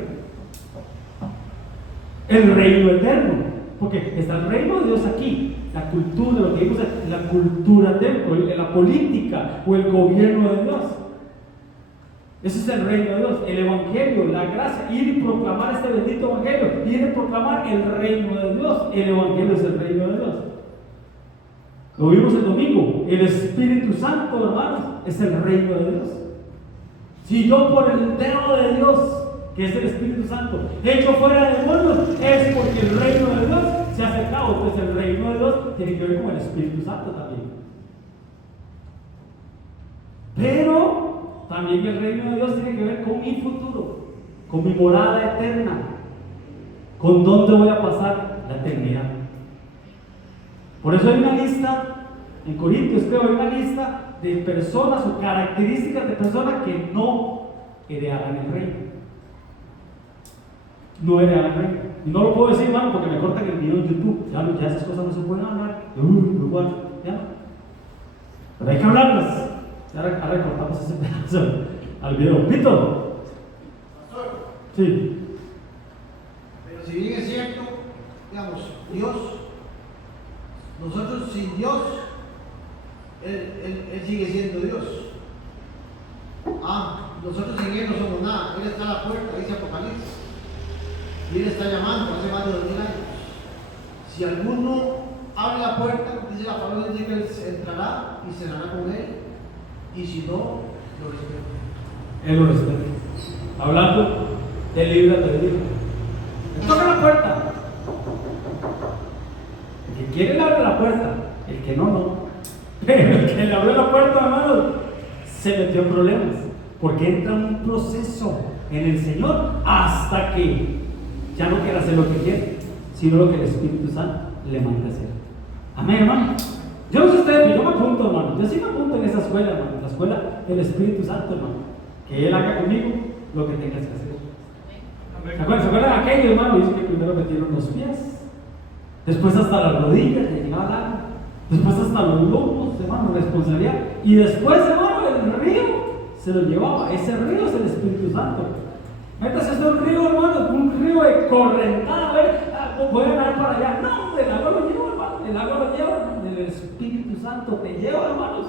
El reino eterno. Porque está el reino de Dios aquí. La cultura, lo que vimos es la cultura eterna, la política o el gobierno de Dios. Ese es el reino de Dios, el evangelio, la gracia, ir y proclamar este bendito evangelio, ir y proclamar el reino de Dios. El evangelio es el reino de Dios. Lo vimos el domingo. El Espíritu Santo, hermanos, es el reino de Dios. Si yo por el dedo de Dios, que es el Espíritu Santo, echo fuera demonios, es porque el reino de Dios se ha acercado. Pues el reino de Dios tiene que ver con el Espíritu Santo también. Pero también el reino de Dios tiene que ver con mi futuro, con mi morada eterna, con dónde voy a pasar la eternidad. Por eso hay una lista, en Corintios creo, hay una lista de personas o características de personas que no heredarán el reino. No heredarán el reino. Y no lo puedo decir, hermano, porque me cortan el video en YouTube. Ya esas cosas no se pueden hablar. Igual, ya no. Pero hay que hablarlas. Ahora recortamos ese pedazo al video. ¿Pito? Sí. Pero si bien es cierto, digamos, Dios, nosotros sin Dios, Él sigue siendo Dios. Nosotros sin Él no somos nada. Él está a la puerta, dice Apocalipsis. Y Él está llamando hace más de 2000 años. Si alguno abre la puerta, dice la palabra, dice que Él entrará y cenará con Él. Y si no, lo respeta. Él lo respeta. Hablando del libre albedrío. Le toca la puerta. El que quiere le abre la puerta. El que no, no. Pero el que le abrió la puerta, hermanos, se metió en problemas. Porque entra un proceso en el Señor hasta que ya no quiere hacer lo que quiere, sino lo que el Espíritu Santo le manda a hacer. Amén, hermano. Yo no sé ustedes, pero yo me apunto, hermano. Yo sí me apunto en esa escuela, hermano. En la escuela del Espíritu Santo, hermano. Que Él haga conmigo lo que tengas que hacer. ¿Se acuerdan aquello, hermano? Dice que primero metieron los pies, después hasta las rodillas, le llegaba el agua, después hasta los lomos, hermano, responsabilidad. Y después, hermano, el río se lo llevaba. Ese río es el Espíritu Santo. Métase a un río, hermano, un río de correntada, a ver, voy a nadar para allá. No, el agua lo lleva, hermano, el agua lo lleva, el Espíritu Santo te lleva, hermanos,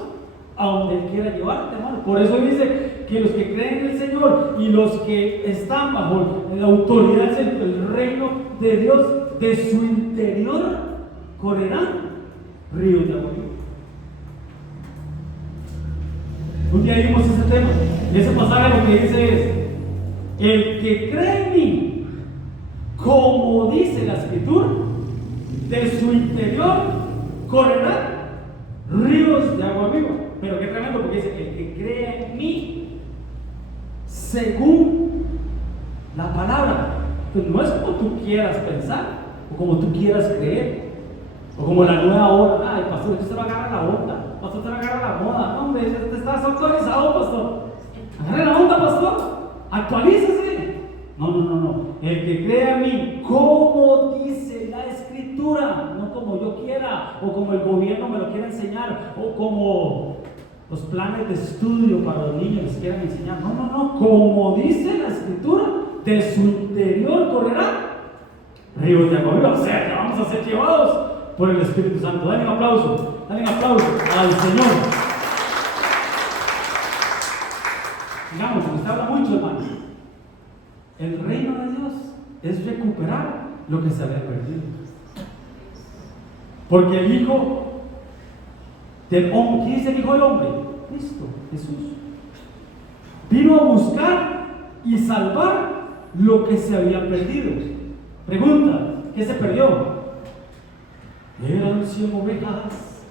a donde Él quiera llevarte, hermano. Por eso dice que los que creen en el Señor y los que están bajo la autoridad del reino de Dios, de su interior correrán ríos de agua. Un día vimos ese tema, y ese pasaje lo que dice es: el que cree en mí, como dice la Escritura, de su interior correrán ríos de agua viva. Pero qué tremendo, porque dice: el que cree en mí, según la palabra. Pues no es como tú quieras pensar, o como tú quieras creer, o como la nueva hora. Ay, pastor, usted va a agarrar la onda, pastor, usted va a agarrar la moda. No, hombre, te estás actualizado, pastor. Agarre la onda, pastor. Actualícese. No. El que cree a mí, como dice la Escritura, no como yo quiera, o como el gobierno me lo quiera enseñar, o como los planes de estudio para los niños les quieran enseñar. No. Como dice la Escritura, de su interior correrá ríos de agua viva. O sea que vamos a ser llevados por el Espíritu Santo. Dale un aplauso al Señor. es recuperar lo que se había perdido. Porque el Hijo del Hombre, ¿quién es el Hijo del Hombre? Cristo, Jesús. Vino a buscar y salvar lo que se había perdido. Pregunta, ¿qué se perdió? Eran 100 ovejas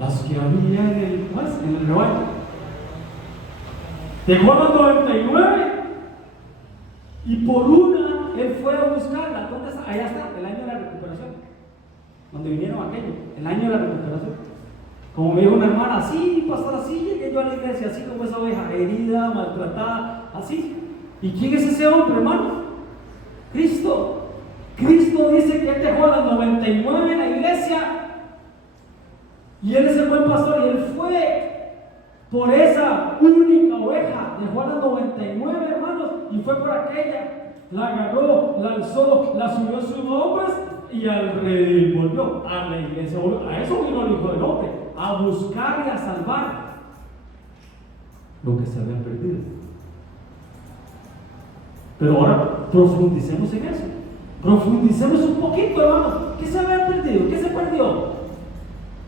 las que había en el rebaño. Dejó las 99 y por una él fue a buscarla. ¿Dónde está? Allá está, el año de la recuperación. Donde vinieron aquellos, el año de la recuperación. Como me dijo una hermana, así, pastor, así llegué yo a la iglesia, así como esa oveja, herida, maltratada, así. ¿Y quién es ese hombre, hermano? Cristo. Cristo dice que él dejó a las 99 en la iglesia y él es el buen pastor y él fue por esa única oveja, dejó a las 99, hermanos, y fue por aquella, la agarró, la alzó, la subió a sus hombros y volvió a la iglesia. A eso vino el Hijo del Hombre, a buscar y a salvar lo que se había perdido. Pero ahora profundicemos en eso. Profundicemos un poquito, hermano. ¿Qué se había perdido? ¿Qué se perdió?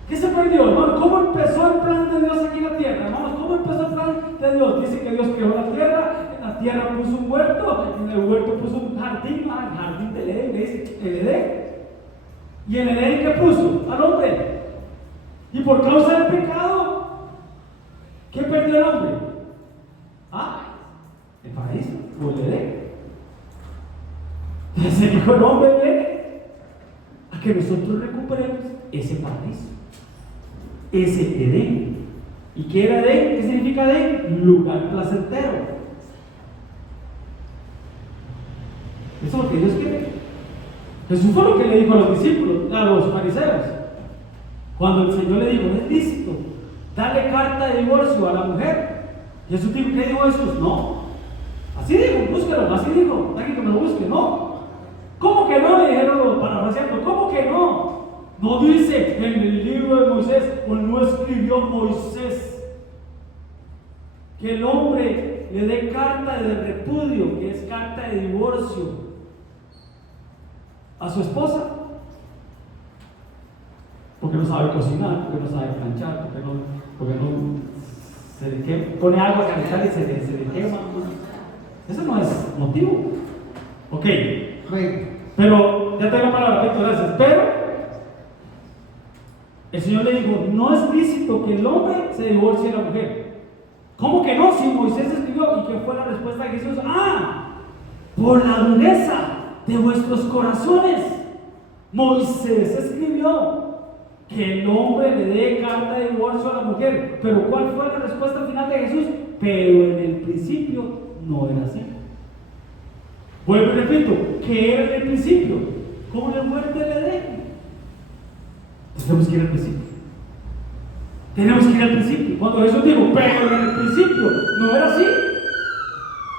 ¿Qué se perdió, hermano? ¿Cómo empezó el plan de Dios aquí en la tierra, hermanos? ¿Cómo empezó el plan de Dios? Dice que Dios creó la tierra, en la tierra puso un huerto, en el huerto puso un jardín, el jardín del Edén, dice el Edén. ¿Y en el Edén qué puso? Al hombre. Y por causa del pecado, ¿qué perdió el hombre? El paraíso, o el Edén. Entonces el Hijo del Hombre viene a que nosotros recuperemos ese paraíso, ese Edén. ¿Y qué era Edén? ¿Qué significa Edén? Lugar placentero. Eso es lo que Dios quiere. Jesús fue lo que le dijo a los discípulos, a los fariseos, cuando el Señor le dijo: es lícito darle carta de divorcio a la mujer. Jesús dijo: ¿qué dijo Jesús? No. Así dijo, búsquelo, así dijo, alguien que me lo busque, no. ¿Cómo que no? Le dijeron los parafraseando, ¿cómo que no? No dice en el libro de Moisés, o no escribió Moisés, que el hombre le dé carta de repudio, que es carta de divorcio, a su esposa, porque no sabe cocinar, porque no sabe planchar, porque no se le quema, pone agua a calentar y se le quema. Eso no es motivo. Ok, pero ya tengo palabra, Víctor, gracias. Pero el Señor le dijo: no es lícito que el hombre se divorcie de la mujer. ¿Cómo que no? Si Moisés escribió. ¿Y qué fue la respuesta de Jesús? Por la dureza de vuestros corazones. Moisés escribió que el hombre le dé carta de divorcio a la mujer. Pero ¿cuál fue la respuesta al final de Jesús? Pero en el principio no era así. Vuelvo y repito, ¿qué era en el principio? Como en el huerto del Edén. Tenemos que ir al principio. Tenemos que ir al principio. Cuando Jesús dijo: pero en el principio no era así.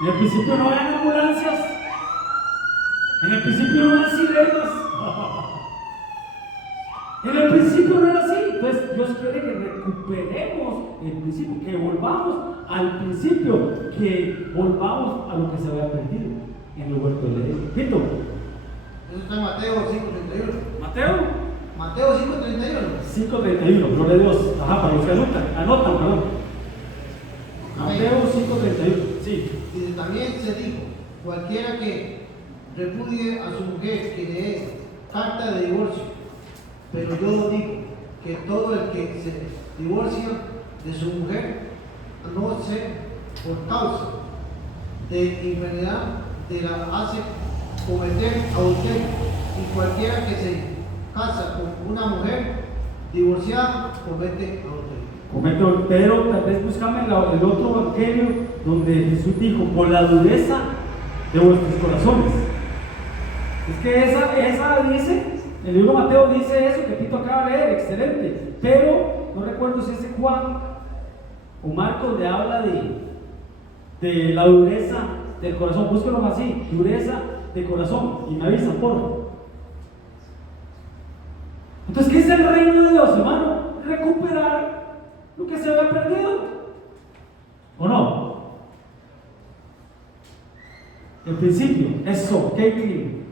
En el principio no eran ambulancias. En el principio no eran sirenas. En el principio no era así. Entonces Dios quiere que recuperemos el principio, que volvamos al principio, que volvamos a lo que se había perdido en el huerto del Edén. ¿Pito? Eso está en Mateo 5:31. Mateo 5:31. 5:31, gloria a Dios. Para los que anotan, perdón. Mateo 5:31, sí. Y también se dijo: cualquiera que repudie a su mujer, que le dé carta de divorcio. Pero yo digo que todo el que se divorcia de su mujer, no sea por causa de enfermedad, de la hace cometer adulterio. Y cualquiera que se casa con una mujer divorciada comete adulterio. Pero tal vez buscame el otro evangelio donde Jesús dijo: por la dureza de vuestros corazones. Es que esa dice, el libro de Mateo dice eso que Tito acaba de leer, excelente. Pero no recuerdo si es Juan o Marcos le habla de la dureza del corazón. Búsquelo así: dureza de corazón, y me avisan, por favor. Entonces, ¿qué es el reino de Dios, hermano? Recuperar lo que se había perdido, ¿o no? El principio, eso, ¿qué escribe?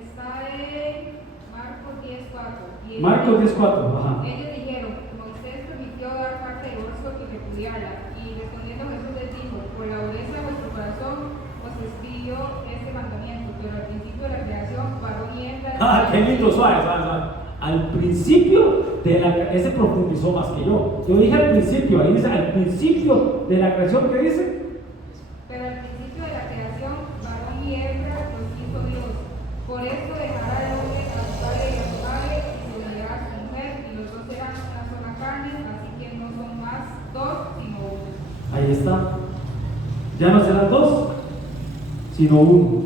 Está en Marcos 10:4. Marcos 10:4, ajá. Ellos dijeron, Moisés permitió dar parte de orzo y repudiarla. Y respondiendo Jesús les dijo, por la dureza de vuestro corazón os escribió este mandamiento, pero al principio de la creación, varón y hembra. Ah, qué lindo, suave. Al principio ese profundizó más que yo. Yo dije al principio, ahí dice al principio de la creación, ¿qué dice? Pero al principio de la creación, varón y hembra los hizo Dios. Por eso dejará el hombre a su padre y a su madre y se unirá a su mujer, y los dos serán una sola carne, así que no son más dos, sino uno. Ahí está. Ya no serán dos, sino uno.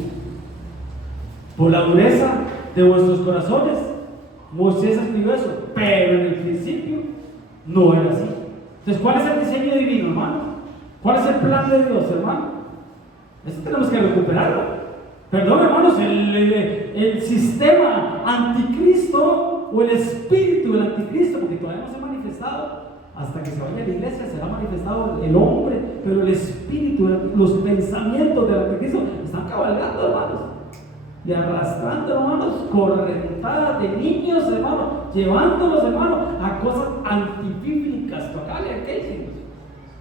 Por la dureza de vuestros corazones, Moisés escribió eso, pero en el principio no era así. Entonces, ¿cuál es el diseño divino, hermano? ¿Cuál es el plan de Dios, hermano? Eso tenemos que recuperarlo. Perdón, hermanos, el sistema anticristo o el espíritu del anticristo, porque todavía no se ha manifestado, hasta que se vaya a la iglesia será manifestado el hombre, pero el espíritu, los pensamientos del anticristo están cabalgando, hermanos, y arrastrando, hermanos, correntadas de niños, hermanos, llevándolos, hermanos, a cosas antibíblicas, totales, ¿qué?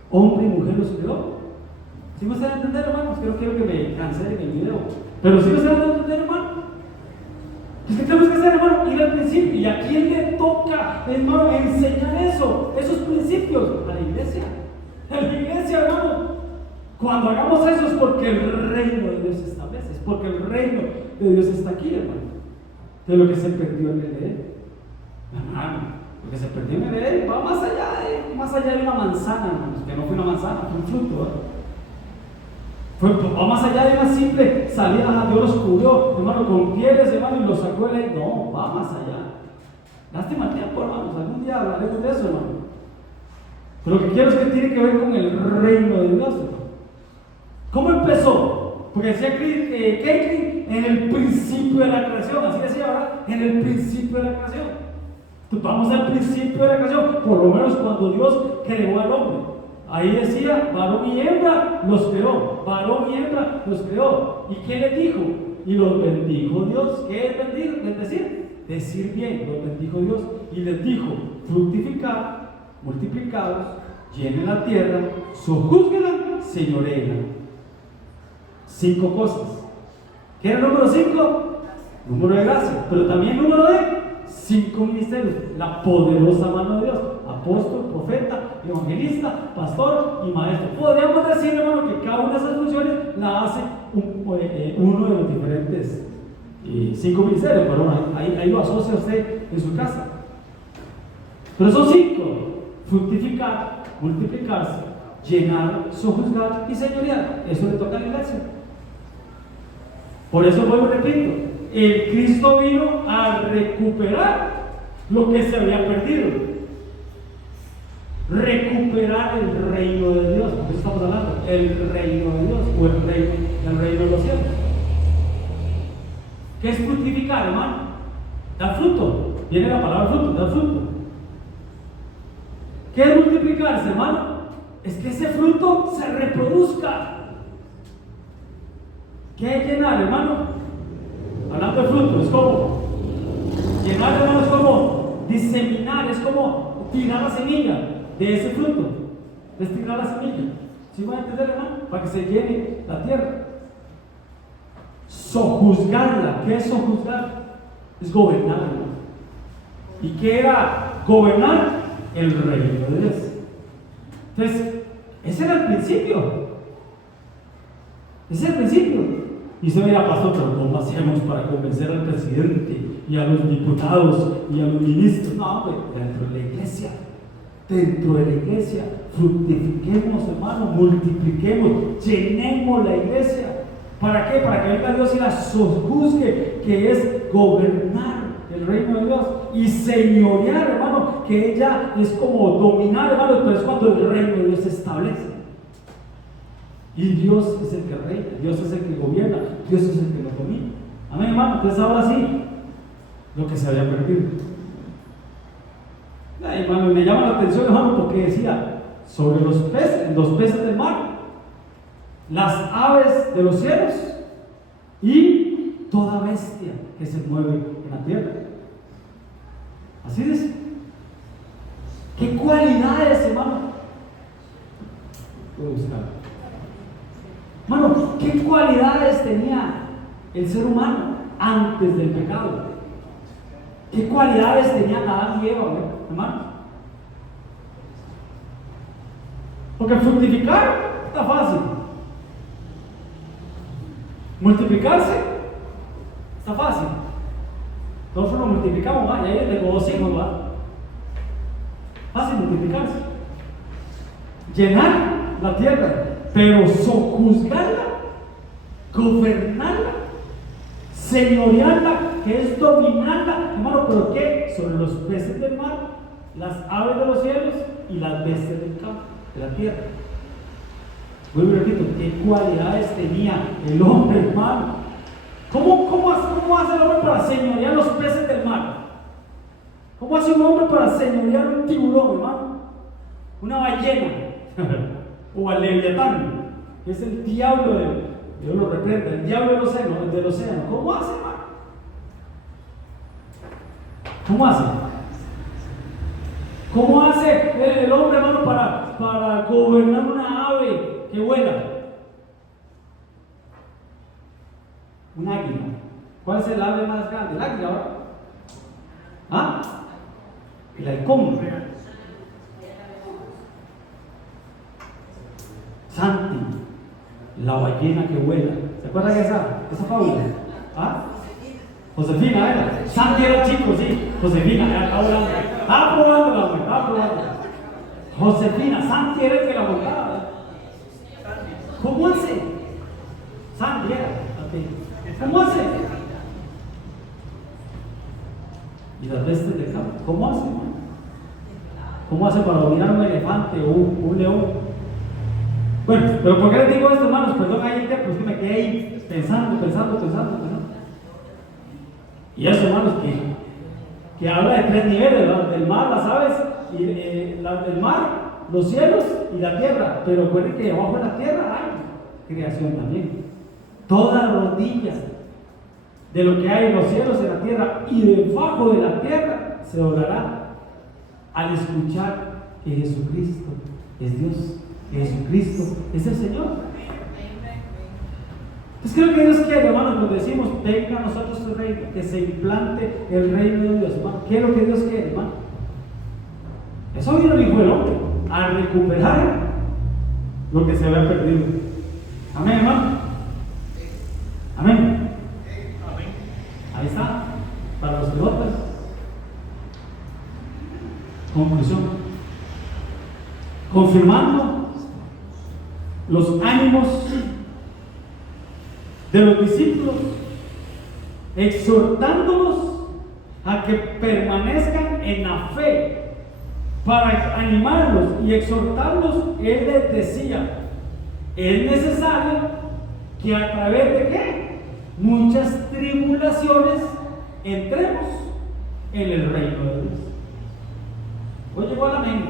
Hombre y mujer los creó. ¿Sí me están a entender, hermanos? Creo que me cansé en el video, pero ¿sí me están a entender, hermano? ¿Qué tenemos que hacer, hermano? Ir al principio. ¿Y a quién le toca, hermano, enseñar eso? Esos principios. A la iglesia. A la iglesia, hermano. Cuando hagamos eso es porque el reino de Dios se establece. Es porque el reino de Dios está aquí, hermano. De lo que se perdió en el Edén. Hermano, lo que se perdió en el Edén va más allá de una manzana, hermanos. Que no fue una manzana, fue un fruto, ¿verdad? Va más allá de una simple salida. Dios los cubrió, hermano, con pieles, hermano, y los sacó de ahí. No, va más allá. Lástima el tiempo, hermanos. Algún día hablaremos de eso, hermano. Pero lo que quiero es que tiene que ver con el reino de Dios, hermano. ¿Cómo empezó? Porque decía Keiklin, en el principio de la creación. Así decía, ¿verdad? En el principio de la creación. Entonces, vamos al principio de la creación. Por lo menos cuando Dios creó al hombre. Ahí decía, varón y hembra los creó, varón y hembra los creó. ¿Y qué les dijo? Y los bendijo Dios. ¿Qué es bendecir? Decir bien, los bendijo Dios. Y les dijo, fructificad, multiplicados, llenen la tierra, sojúzguenla, señoréenla. 5 cosas. ¿Qué era el número 5? Número de gracia, pero también número de 5 ministerios. La poderosa mano de Dios. Apóstol, profeta, evangelista, pastor y maestro. Podríamos decir, hermano, que cada una de esas funciones la hace uno de los diferentes 5 ministerios, pero bueno, ahí lo asocia usted en su casa. Pero son 5: fructificar, multiplicarse, llenar, sojuzgar y señorear. Eso le toca a la iglesia. Por eso vuelvo y repito, el Cristo vino a recuperar lo que se había perdido. Recuperar el reino de Dios, porque estamos hablando, el reino de Dios o el reino de los cielos. ¿Qué es fructificar, hermano? Da fruto, viene la palabra fruto, da fruto. ¿Qué es multiplicarse, hermano? Es que ese fruto se reproduzca. ¿Qué es llenar, hermano? Hablando de fruto, es como llenar, hermano, es como diseminar, es como tirar la semilla de ese fruto, es tirar la semilla. ¿Sí van a entender, hermano? Para que se llene la tierra. Sojuzgarla. ¿Qué es sojuzgar? Es gobernar, hermano. ¿Y qué era gobernar? El reino de Dios. Entonces, ese era el principio. Ese es el principio. Y se mira, pastor, pero ¿cómo hacemos para convencer al presidente y a los diputados y a los ministros? No, pues dentro de la iglesia. Dentro de la iglesia, fructifiquemos, hermano, multipliquemos, llenemos la iglesia. ¿Para qué? Para que venga Dios y la sojuzgue, que es gobernar el reino de Dios y señorear, hermano, que ella es como dominar, hermano, pero es cuando el reino de Dios se establece. Y Dios es el que reina, Dios es el que gobierna, Dios es el que lo domina. Amén, hermano. Entonces ahora sí, lo que se había perdido. Ay, hermano, me llama la atención, hermano, porque decía sobre los peces del mar. las aves de los cielos y toda bestia que se mueve en la tierra. Así dice. ¿Qué cualidades, hermano? Voy a buscar. Hermano, ¿qué cualidades tenía el ser humano antes del pecado? ¿Qué cualidades tenían Adán y Eva, hermano? Porque fructificar está fácil. Multiplicarse está fácil. Nosotros nos multiplicamos, ¿va? Y ahí tengo 2 hijos, ¿va? Fácil multiplicarse. Llenar la tierra, pero sojuzgarla, gobernarla, señorearla, que es dominarla, hermano, ¿pero qué? Sobre los peces del mar, las aves de los cielos y las bestias del campo, de la tierra. Vuelvo y repito, ¿qué cualidades tenía el hombre, hermano? ¿Cómo hace el hombre para señorear los peces del mar? ¿Cómo hace un hombre para señorear un tiburón, hermano? Una ballena, o al leviatán, que es el diablo Dios lo reprenda, el diablo del océano. ¿Cómo hace, hermano? ¿Cómo hace? ¿Cómo hace el hombre, hermano, para gobernar una ave que vuela? Un águila. ¿Cuál es el ave más grande? El águila, ¿verdad? ¿Ah? El halcón. Santi, la ballena que vuela. ¿Se acuerdan de esa fábula? ¿Ah? Josefina era. Santi era chico, sí. Josefina, estaba volando. Estaba probando. Josefina, Santi era el que la montaba. ¿Cómo hace? Santi era. ¿Cómo hace? Y las bestias del campo, ¿cómo hace, hermano? ¿Cómo hace para dominar un elefante o un león? Bueno, pero ¿por qué les digo esto, hermanos? Perdón, ahí pues que me quedé ahí pensando. Y eso, hermanos, que habla de 3 niveles, ¿verdad? Del mar, las aves, y el mar, los cielos y la tierra. Pero recuerden que debajo de la tierra hay creación también. Todas las rodillas de lo que hay en los cielos, en la tierra y debajo de la tierra se doblará al escuchar que Jesucristo es Dios, que Jesucristo es el Señor. Entonces, ¿qué es lo que Dios quiere, hermanos? Cuando decimos, venga a nosotros su reino, que se implante el reino de Dios, hermano. ¿Qué es lo que Dios quiere, hermano? Eso vino el Hijo del Hombre, a recuperar lo que se había perdido. Amén, hermano. Amén. Ahí está, para los pilotos. Conclusión. Confirmando los ánimos de los discípulos, exhortándolos a que permanezcan en la fe, para animarlos y exhortarlos. Él les decía, es necesario que a través de ¿qué? Muchas tribulaciones entremos en el reino de Dios. Hoy llegó al amén.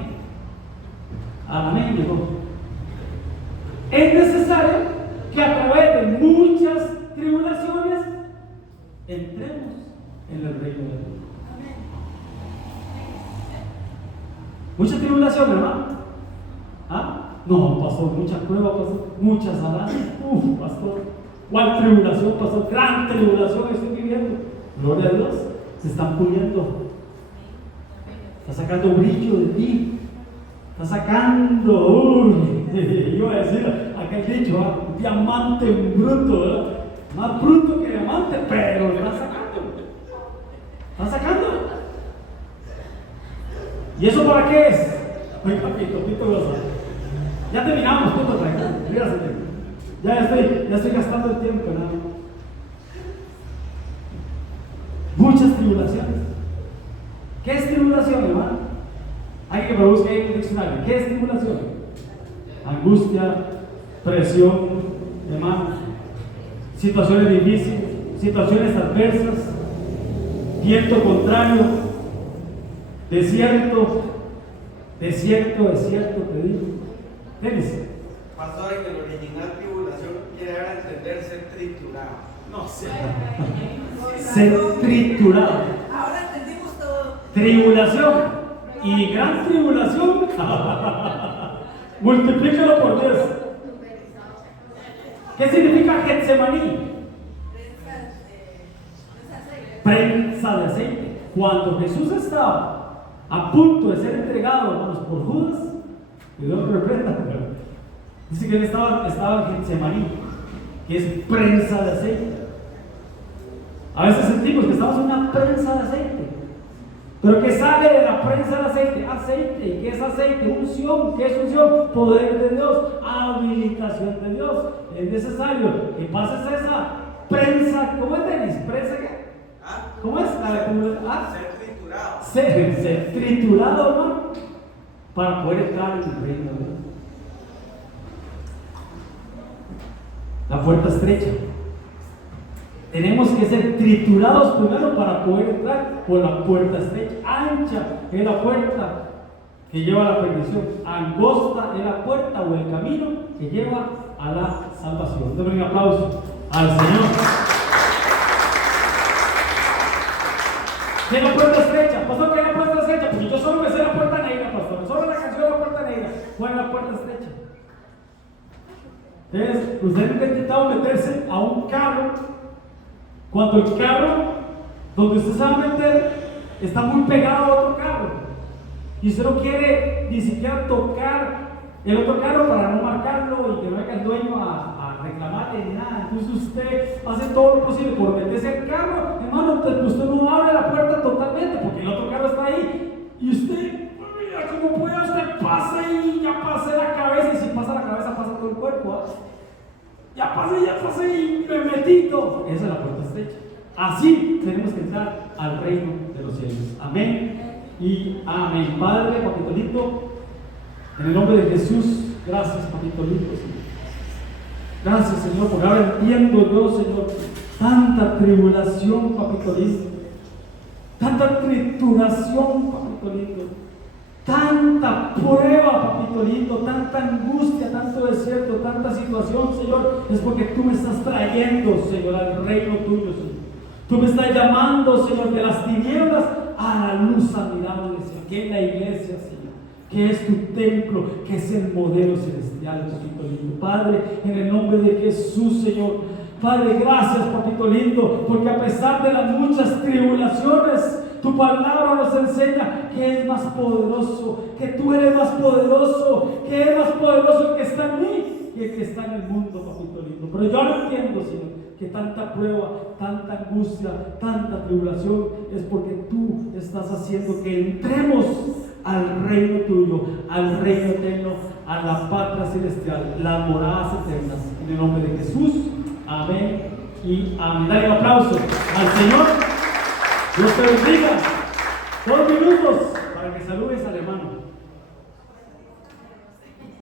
Al amén llegó. Es necesario que a través de muchas tribulaciones entremos en el reino de Dios. Muchas tribulaciones, hermano. ¿Ah? No, pastor, mucha prueba, pastor, muchas arañas. Pastor, ¿cuál tribulación, pastor? Gran tribulación estoy viviendo. Gloria a Dios, se están puliendo. Está sacando brillo de ti. Está sacando, iba a decir aquel dicho, un diamante bruto, ¿verdad? Más bruto que diamante, pero lo está sacando. Está sacando. ¿Y eso para qué es? Oiga, Pito Rosa. Ya terminamos, Pito, tranquilo. Ya estoy gastando el tiempo, ¿no? Muchas tribulaciones. ¿Qué es tribulación, hermano? Hay que buscar ahí en el diccionario. ¿Qué es tribulación? Angustia, presión, hermano, situaciones difíciles, situaciones adversas, viento contrario, desierto, te digo. ¿Qué dice? Pastor, en el original tribulación entender ser triturado. No sé. Ser triturado. Ahora entendimos todo. Tribulación. Y gran tribulación. Multiplícalo por 10. ¿Qué significa Getsemaní? Prensa de aceite. Cuando Jesús estaba a punto de ser entregado, hermanos, por Judas, y Dios lo reprenda, dice que él estaba en Getsemaní, que es prensa de aceite. A veces sentimos que estamos en una prensa de aceite, pero que sale de la prensa de aceite, aceite. ¿Y qué es aceite? Unción. ¿Qué es unción? Poder de Dios, habilitación de Dios. Es necesario que pases esa prensa. ¿Cómo es, Denis? ¿Prensa qué? ¿Cómo es? Ser triturado. Ser triturado, hermano, para poder entrar en el reino de Dios. La puerta estrecha. Tenemos que ser triturados primero para poder entrar por la puerta estrecha. Ancha es la puerta que lleva a la perdición. Angosta es la puerta o el camino que lleva a la salvación. Denle un aplauso al Señor. ¿Qué es la puerta estrecha? Pastor, ¿qué es la puerta estrecha? Porque yo solo me sé la puerta negra, pastor. Solo la canción de la puerta negra. ¿Cuál es la puerta estrecha? Entonces, usted nunca ha intentado meterse a un carro cuando el carro donde usted se va a meter está muy pegado a otro carro y usted no quiere ni siquiera tocar el otro carro para no marcarlo y que no venga el dueño a reclamarle ni nada. Entonces usted hace todo lo posible por meterse al carro, hermano. Entonces usted no abre la puerta totalmente porque el otro carro está ahí y usted, mira, como pueda, usted pasa y ya pase la cabeza, y si pasa la cabeza pasa todo el cuerpo, ¿eh? Ya pasé y me metí todo. Esa es la puerta estrecha. Así tenemos que entrar al reino de los cielos. Amén y amén. Padre, papito lindo, en el nombre de Jesús, gracias, papito lindo, Señor. Gracias, Señor, por ahora entiendo yo, Señor, tanta tribulación, papito lindo, tanta trituración, papito lindo, tanta prueba, papito lindo, tanta angustia, tanto desierto, tanta situación, Señor. Es porque tú me estás trayendo, Señor, al reino tuyo, Señor. Tú me estás llamando, Señor, de las tinieblas a la luz admirable, Señor, que es la iglesia, Señor, que es tu templo, que es el modelo celestial, papito lindo. Padre, en el nombre de Jesús, Señor, Padre, gracias, papito lindo, porque a pesar de las muchas tribulaciones, tu palabra nos enseña que es más poderoso, que tú eres más poderoso, que es más poderoso el que está en mí que el que está en el mundo, papito lindo. Pero yo no entiendo, Señor, que tanta prueba, tanta angustia, tanta tribulación es porque tú estás haciendo que entremos al reino tuyo, al reino eterno, a la patria celestial, las moradas eternas. En el nombre de Jesús, amén y amén. Dale un aplauso al Señor. Dios te bendiga. 2 minutos para que saludes al hermano.